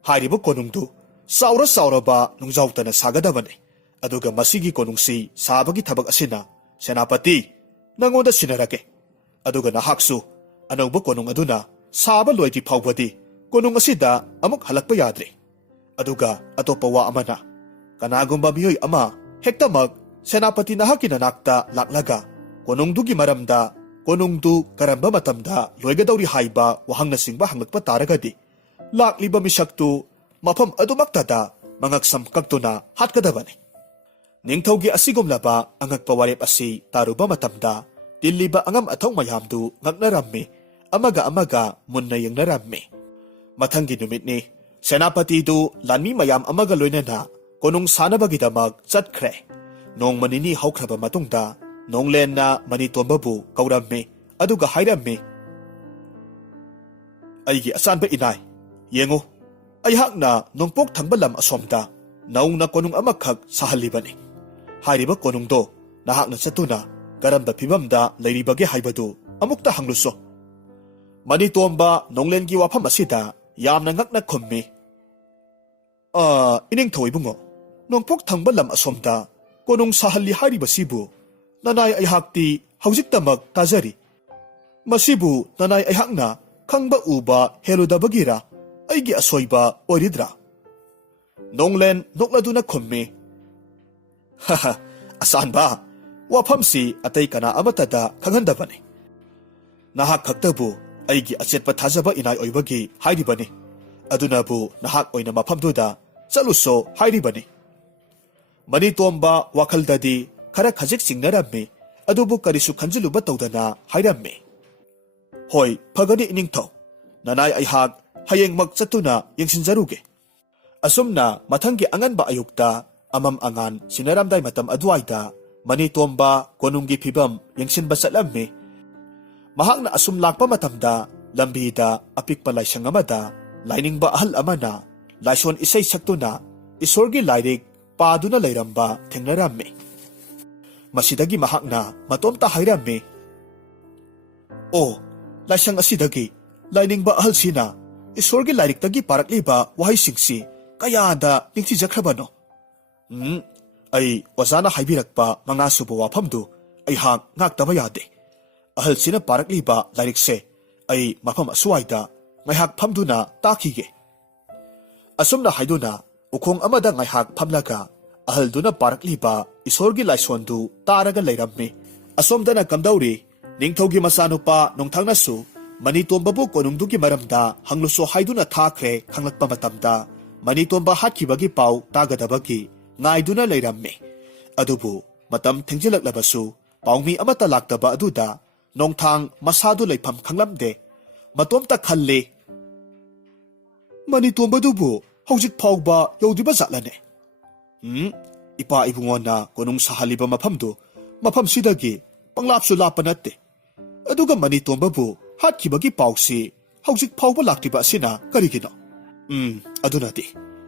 ꯍꯥꯏꯔꯤꯕ ꯀꯣꯅꯨꯡꯗꯨ ꯆꯥꯎꯔꯕ ꯅꯨꯡꯖꯥꯎꯇꯅ ꯁꯥꯒꯗꯕꯅꯤ꯫ ꯑꯗꯨꯒ ꯃꯁꯤꯒꯤ ꯀꯣꯅꯨꯡꯁꯤ ꯁꯥꯕꯒꯤ ꯊꯕꯛ ꯑꯁꯤꯅ ꯁꯦꯅꯥꯄꯇꯤ ꯅꯪꯉꯣꯟꯗ ꯁꯤꯟꯅꯔꯒꯦ꯫ ꯑꯗꯨꯒ ꯅꯍꯥꯛꯁꯨ ꯑꯅꯧꯕ ꯀꯣꯅꯨꯡ ꯑꯗꯨꯅ ꯁꯥꯕ ꯂꯣꯏꯗ꯭ꯔꯤ ꯐꯥꯎꯕꯗꯤ ꯀꯣꯅꯨꯡ ꯑꯁꯤꯗ ꯑꯃꯨꯛ ꯍꯜꯂꯛꯄ ꯌꯥꯗ꯭ꯔꯤ꯫ ꯑꯗꯨꯒ ꯑꯇꯣꯞꯄ ꯋꯥ ꯑꯃꯅ, ꯀꯅꯥꯒꯨꯝꯕ ꯃꯤꯑꯣꯏ ꯑꯃ ꯍꯦꯛꯇꯃꯛ ꯁꯦꯅꯥꯄꯇꯤ ꯅꯍꯥꯛꯀꯤ ꯅꯅꯥꯛꯇ ꯂꯥꯛꯂꯒ ꯀꯣꯅꯨꯡꯗꯨꯒꯤ ꯃꯔꯝꯗ, ꯀꯣꯅꯨꯡꯗꯨ ꯀꯔꯝꯕ ꯃꯇꯝꯗ ꯂꯣꯏꯒꯗꯧꯔꯤ ꯍꯥꯏꯕ ꯋꯥꯍꯪꯅꯆꯤꯡꯕ ꯍꯪꯂꯛꯄ ꯇꯥꯔꯒꯗꯤ ꯂꯥꯛꯂꯤꯕ ꯃꯤꯁꯛꯇꯨ ꯃꯐꯝ ꯑꯗꯨꯃꯛꯇꯗ ꯃꯉꯛꯁꯝ ꯀꯛꯇꯨꯅ ꯍꯥꯠꯀꯗꯕꯅꯤ." ꯅꯤꯡꯊꯧꯒꯤ ꯑꯁꯤꯒꯨꯝꯂꯕ ꯑꯉꯛꯄ ꯋꯥꯔꯦꯞ ꯑꯁꯤ ꯇꯥꯔꯨꯕ ꯃꯇꯝꯗ ꯇꯤꯜꯂꯤꯕ ꯑꯉꯝ ꯑꯊꯧ ꯃꯌꯥꯝꯗꯨ ꯉꯛꯅꯔꯝꯃꯤ꯫ ꯑꯃꯒ ꯑꯃꯒ ꯃꯨꯟꯅ ꯌꯦꯡꯅꯔꯝꯃꯤ꯫ ꯃꯊꯪꯒꯤ ꯅꯨꯃꯤꯠꯅꯤ꯫ ꯁꯦꯅꯥꯄꯇꯤꯗꯨ ꯂꯥꯟꯃꯤ ꯃꯌꯥꯝ ꯑꯃꯒ ꯂꯣꯏꯅꯅ ꯀꯣꯅꯨꯡ ꯁꯥꯅꯕꯒꯤꯗꯃꯛ ꯆꯠꯈ꯭ꯔꯦ꯫ ꯅꯣꯡꯃ ꯅꯤꯅꯤ ꯍꯧꯈ꯭ꯔꯕ ꯃꯇꯨꯡꯗ ꯅꯣꯡꯂꯦꯟꯅ ꯃꯅꯤꯇꯣꯝꯕꯕꯨ ꯀꯧꯔꯝꯃꯤ꯫ ꯑꯗꯨꯒ ꯍꯥꯏꯔꯝꯃꯤ, "ꯑꯩꯒꯤ ꯑꯆꯥꯟꯕ ꯏꯅꯥꯏ, ꯌꯦꯡꯉꯨ, ꯑꯩꯍꯥꯛꯅ ꯅꯣꯡꯄꯣꯛ ꯊꯪꯕ ꯂꯝ ꯑꯁꯣꯝꯗ ꯅꯧꯅ ꯀꯣꯅꯨꯡ ꯑꯃꯈꯛ ꯁꯥꯍꯜꯂꯤꯕꯅꯤ꯫ ꯍꯥꯏꯔꯤꯕ ꯀꯣꯅꯨꯡꯗꯣ ꯅꯍꯥꯛꯅ ꯆꯠꯇꯨꯅ ꯀꯔꯝꯕ ꯐꯤꯕꯝꯗ ꯂꯩꯔꯤꯕꯒꯦ ꯍꯥꯏꯕꯗꯨ ꯑꯃꯨꯛꯇ ꯍꯪꯂꯨꯆꯣ." ꯃꯅꯤꯇꯣꯝꯕ ꯅꯣꯡꯂꯦꯟꯒꯤ ꯋꯥꯐꯝ ꯑꯁꯤꯗ ꯌꯥꯝꯅ ꯉꯛꯅ ꯈꯨꯝꯃꯤ, "ꯏꯅꯤꯡꯊꯧ ꯏꯕꯨꯡꯉꯣ, ꯅꯣꯡꯄꯣꯛ ꯊꯪꯕ ꯂꯝ ꯑꯁꯣꯝꯗ ꯀꯣꯅꯨꯡ ꯁꯥꯍꯜꯂꯤ ꯍꯥꯏꯔꯤꯕꯁꯤꯕꯨ ꯅꯅꯥꯏ ꯑꯩꯍꯥꯛꯇꯤ ꯍꯧꯖꯤꯛꯇꯃꯛ ꯇꯥꯖꯔꯤ꯫ ꯃꯁꯤꯕꯨ ꯅꯅꯥꯏ ꯑꯩꯍꯥꯛꯅ ꯈꯪꯕ ꯎꯕ ꯍꯦꯜꯂꯨꯗꯕꯒꯤꯔ ꯑꯩꯒꯤ ꯑꯁꯣꯏꯕ ꯑꯣꯏꯔꯤꯗ꯭ꯔꯥ?" ꯅꯣꯡꯂꯦꯟ ꯅꯣꯛꯂꯗꯨꯅ ꯈꯨꯝꯃꯤ, Haha, asanba, wafamsi atay kana amatada khanghandabani. Nahak khaktabu aigi achetpa thajaba inai oibagi hairibani. Adunabu nahak oina mafamduda chaluso hairibani. Manitomba wakaldadi khara khajik singnarammi adubu karisu khanjiluba tawdana hairammi. Hoi, phagani iningthaw. Nanay aihak hayengmak chatuna yengsinjaruge. Asumna mathangi anganba ayukta amam angan sinaramday matam adwaida Manitomba konunggi phibam yengsinba chatlammi. Mahakna asum lakpa matamda lambida apikpa laisang amada lainingba ahal amana laison isay saktuna isorgi lairik paduna lairamba thengnarammi. Masidagi mahakna matomta hairammi. O, laisang asidagi lainingba ahal sina isorgi lairiktagi parakliba wahaysingsi kayada ningsijakrabano. Ay wazana haibirakpa mga subo wafamdu ay hak ngaktaba yade. Ahal sina parakliba lairikse ay mafam aswaida ngayhak phamduna takige. Asumna haiduna ukong amada ngayhak phamlaga ahal duna parakliba isorgi laisondu taraga layrammi. Asomdana kamdauri ningthawgi masanupa nongthangnasu Manitombabu konungdugi maramda hangluso haiduna thakre khanglakpa matamda Manitomba hatkibagi pau tagadabagi ngaiduna layrammi. Adubu matam thengjilaklabasu paumi amata laktaba aduda nongthang masadu laifam khanglamde. Matomta khalle Manitombadubu hojik phawba yaudiba jatlane. Ipa ibungona konung sahaliba mafamdu mafam sidagi panglapsu lapa natte. Aduga Manitombabu hatkibagi pausi hojik phawba laktiba asina karigino. Adunadi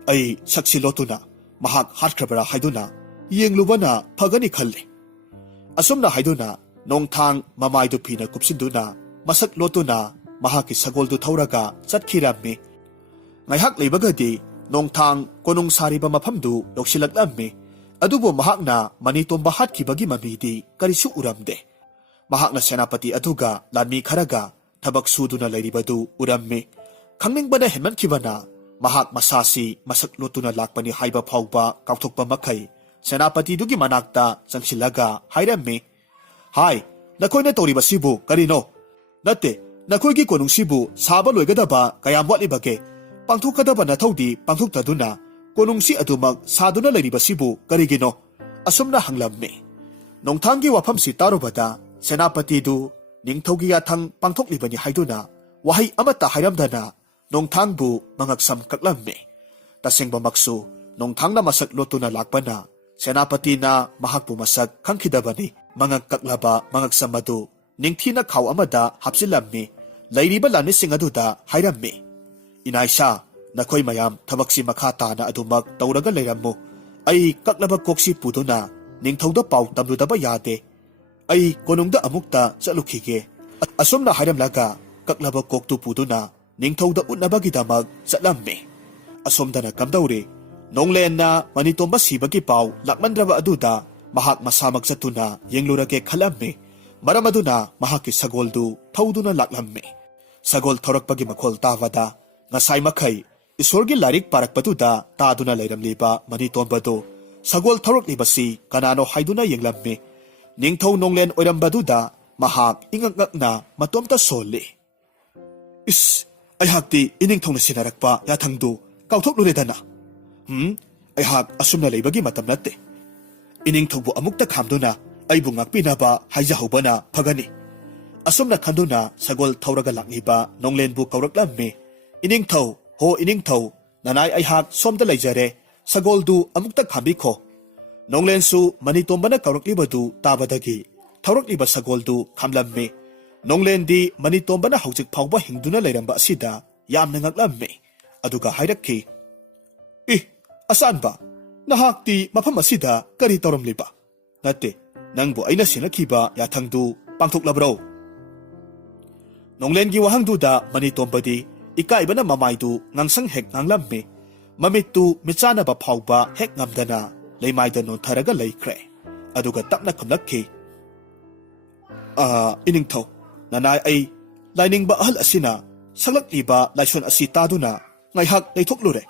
ay saksi lotuna mahak hatkrabara haiduna yenglubana phagani khalle. Asumna haiduna nongthang mamaydu phina kupsinduna masak lotuna mahaki sagoldu thauraga chatkirammi. Ngayhak leibagadi nongthang konung sariba mafamdu yoksilaklammi. Adubu mahakna Manitomba hatkibagi mamidi karisu uramde. Mahakna senapati aduga lanmi kharaga tabak suduna lairibadu urammi. Khangningba henmankibana mahak masasi masak lotuna lakpani haiba phawba kauthokpa makai senapati dugi manakta changsilaga hairammi. Hai, nakoina toribasibu karino? Natte, nakoigi konungsibu saba loigadaba kayam watlibage pangthokadaba nathawdi pangthoktaduna konungsi adumak saduna lairibasibu karigino? Asumna hanglammi. Nongthanggi wafamsi tarubada senapati du ningthawgi yathang pangthoklibani haiduna wahai amata hairamdana nongthangbu mangaksam kaklammi. Tasengba maksu nongthangna masak lotuna lakpana senapati na mahakpu masak khangkhidabani mangak kaklaba mangaksam adu ningthina khaw amada hapsilammi. Lairiba lanising aduda hairammi. Inaisa nakoy mayam thabaksi makha tana adumak tawraga layrammu. Ay kaklaba koksi puduna ningthawda paw tamludaba yade. Ay konungda amukta chalukhige. Asumna hairamlaga kaklaba koktu puduna ningthawda utnabagidamag chatlammi. Asomdana kamdauri nonglen na Manitomba sibagi paw lakmandraba aduda mahak masamag chatuna yenglurage khalammi. Maramaduna mahaki sagoldu thawduna laklammi. Sagol thorakpagi makhol tawada ngasai makai isorgi larik parakpaduda taduna layramliba Manitombadu sagol thoraklibasi kanano haiduna yenglammi. Ningthaw nonglen oirambaduda mahak ingangakna matomta soli. Ayhakti iningthawna sinarakpa yathangdu kauthokluredana. Ayhak asumna leibagi matam natte. Iningthawbu amukta khamduna aibu ngakpinaba haijahubana phagani. Asumna khanduna sagol thawraga lakliba nonglenbu kauraklammi. Iningthaw, ho iningthaw, nanay ayhak somda laijare sagoldu amukta khambikho. Nonglensu Manitombana kauраklibadu tabadagi thawrakliba sagoldu khamlammi. Nonglendi Manitombana hojik phawba hingduna lairamba asida yamna ngaklammi. Aduga hairakki. Asanba, nahakti mafam asida kari tawramliba? Natte, nangbu aina sinakhiba yathangdu pangthoklabro. Nonglengi wahangduda Manitombadi ikaibana mamaydu ngangsang hek nganglammi. Mamittu michanaba phawba hek ngamdana leimaida nontharaga laikre. Aduga tapna khamlakki. Iningthaw, nanay ay lainingba ahal asina saglakliba laison asi taduna ngayhak leithoklure.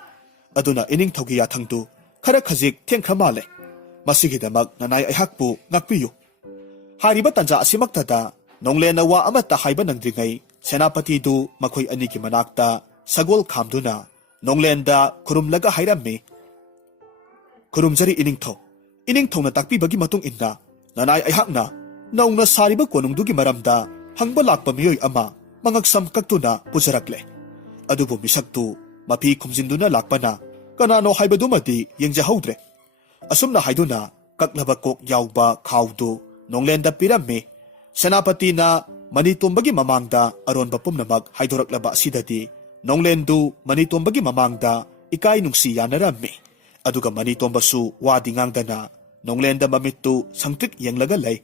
Aduna iningthawgi yathangdu khara khajik thengkhra male. Masigidamak nanay aihakpu ngakpiyu. Hariba tanja asimaktada nonglen na wa amata haiba nangdringay senapati du makoy aniki manakta sagol khamduna nonglenda kurumlaga hairammi. Kurumjari iningtho na takpibagi matung inna nanay aihakna naungna sariba konungdugi maramda hangba lakpa miyoy ama mangagsam kaktuna pujarakle. Adubu misaktu mapi kumjinduna lakpana kanano haibadumadi yengjahawdre. Asumna haiduna kaklaba kok yawba khawdu nonglenda pirammi. Senapati na manitombagi mamangda aronba pumnamag haidoraklaba asidadi nonglendu manitombagi mamangda ikay nungsi yanarammi. Aduga manitombasu wadi ngangdana nonglenda mamittu sangtrik yenglaga lay.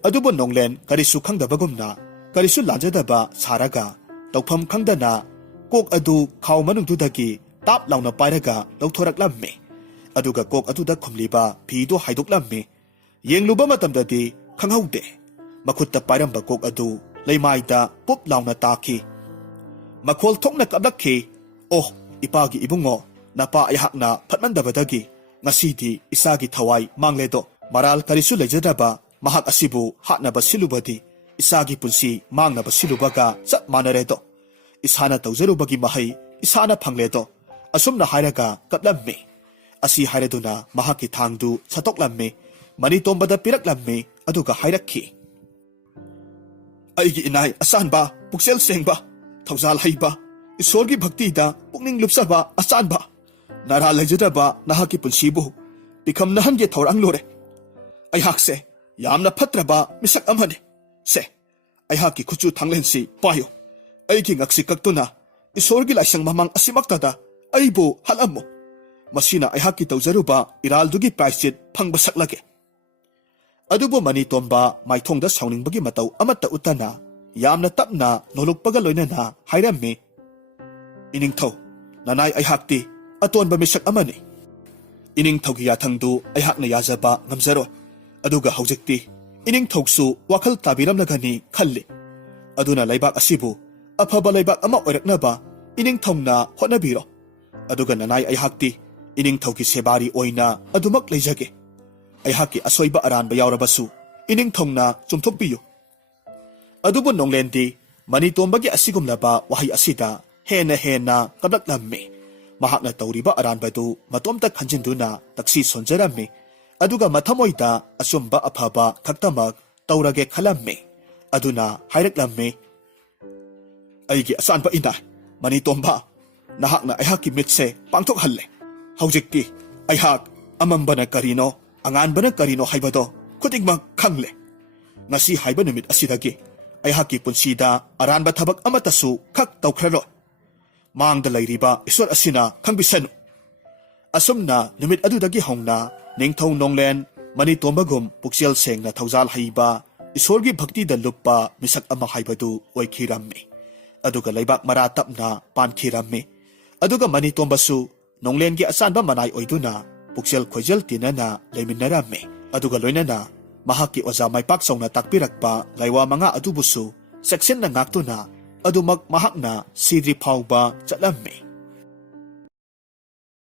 Adubo nonglen karisu khangdabagumna karisu lanjadaba saraga tawpham khangdana kok adu khaw manungdudagi tap launa pairaga lawthoraklammi. Aduga kok aduda khumliba phido haidoklammi. Yengluba matamdadi khanghaude. Makutta pairamba kok adu laymaida pup launa taki. Makhol thokna kablakhi. Oh, ipagi ibungo napa ayahakna phatmandabadagi ngasidi isagi thawai mangledo maral karisu lejadaba mahak asibu hatnaba silubadi isagi punsi mangnaba silubaga chat manaredo. Isana tawjarubagi mahai isana phangledo. Asumna hairaga kaplammi. Asi hairaduna mahaki thangdu satoklammi. Manitombada piraklammi aduga hairakhi. Aigi inay asanba puksel sengba thawjal haiba isorgi bhaktida pukning lupsaba asanba naralajadaba nahaki punsibu pikham nahange thorang lore. Aihakse yamna phatraba misak amane se aihaki khuchu thanglensi payo aigi ngaksi kaktuna isorgi laisang mamang asimaktada aibu halammo masina aihaki tawjaruba iraldugi priceit phangba saklage. Adubo manitomba maithongda sauningbagi matau amata utana yamna tapna nolokpaga loinana hairammi. Iningthaw nanay aihakti atonba misak amani. Iningthawgi yathangdu aihakna yajaba ngamjaro. Aduga haujikti iningthawsu wakhal tabiramlagani khalli. Aduna laibak asibu afaba laibak ama oiraknaba iningthawna hotnabiro. Aduga nanay aihakti iningthawgi sebari oina adumak leijage. Aihaki asoiba aranba yawrabasu iningthongna chumthokpiyu. Adubo nonglendi manitombagi asigumlaba wahay asida hena kablaklammi. Mahakna tawriba aranbadu matomta khanjinduna taksi sonjarammi. Aduga mathamoida asumba afaba khaktamag tawrage khalammi. Aduna hairaklammi. Aigi asanba ina manitomba nahakna aihaki mitse pangthokhalle. Haujikti aihak amambana karino anganbana karino haibado khudingmak khangle. Ngasi haiba numit asidagi aihaki punsida aranba thabak amatasu khak tawkhraro. Mangda layriba iswar asina khangbisanu. Asumna numit adudagi hongna ningthaw nonglen manitombagum puksel sengna thawjal haiba isorgi bhakti da luppa misak ama haibadu oikhirammi. Aduga laibak mara tapna pankhirammi. Aduga manitombasu nonglengi asanba manay oiduna puksel khoijal tinana leiminnarammi. Aduga loinana mahaki oja maipak songna takpirakpa laiwa manga adubusu section na ngaktuna adumak mahakna sidri phawba chatlammi.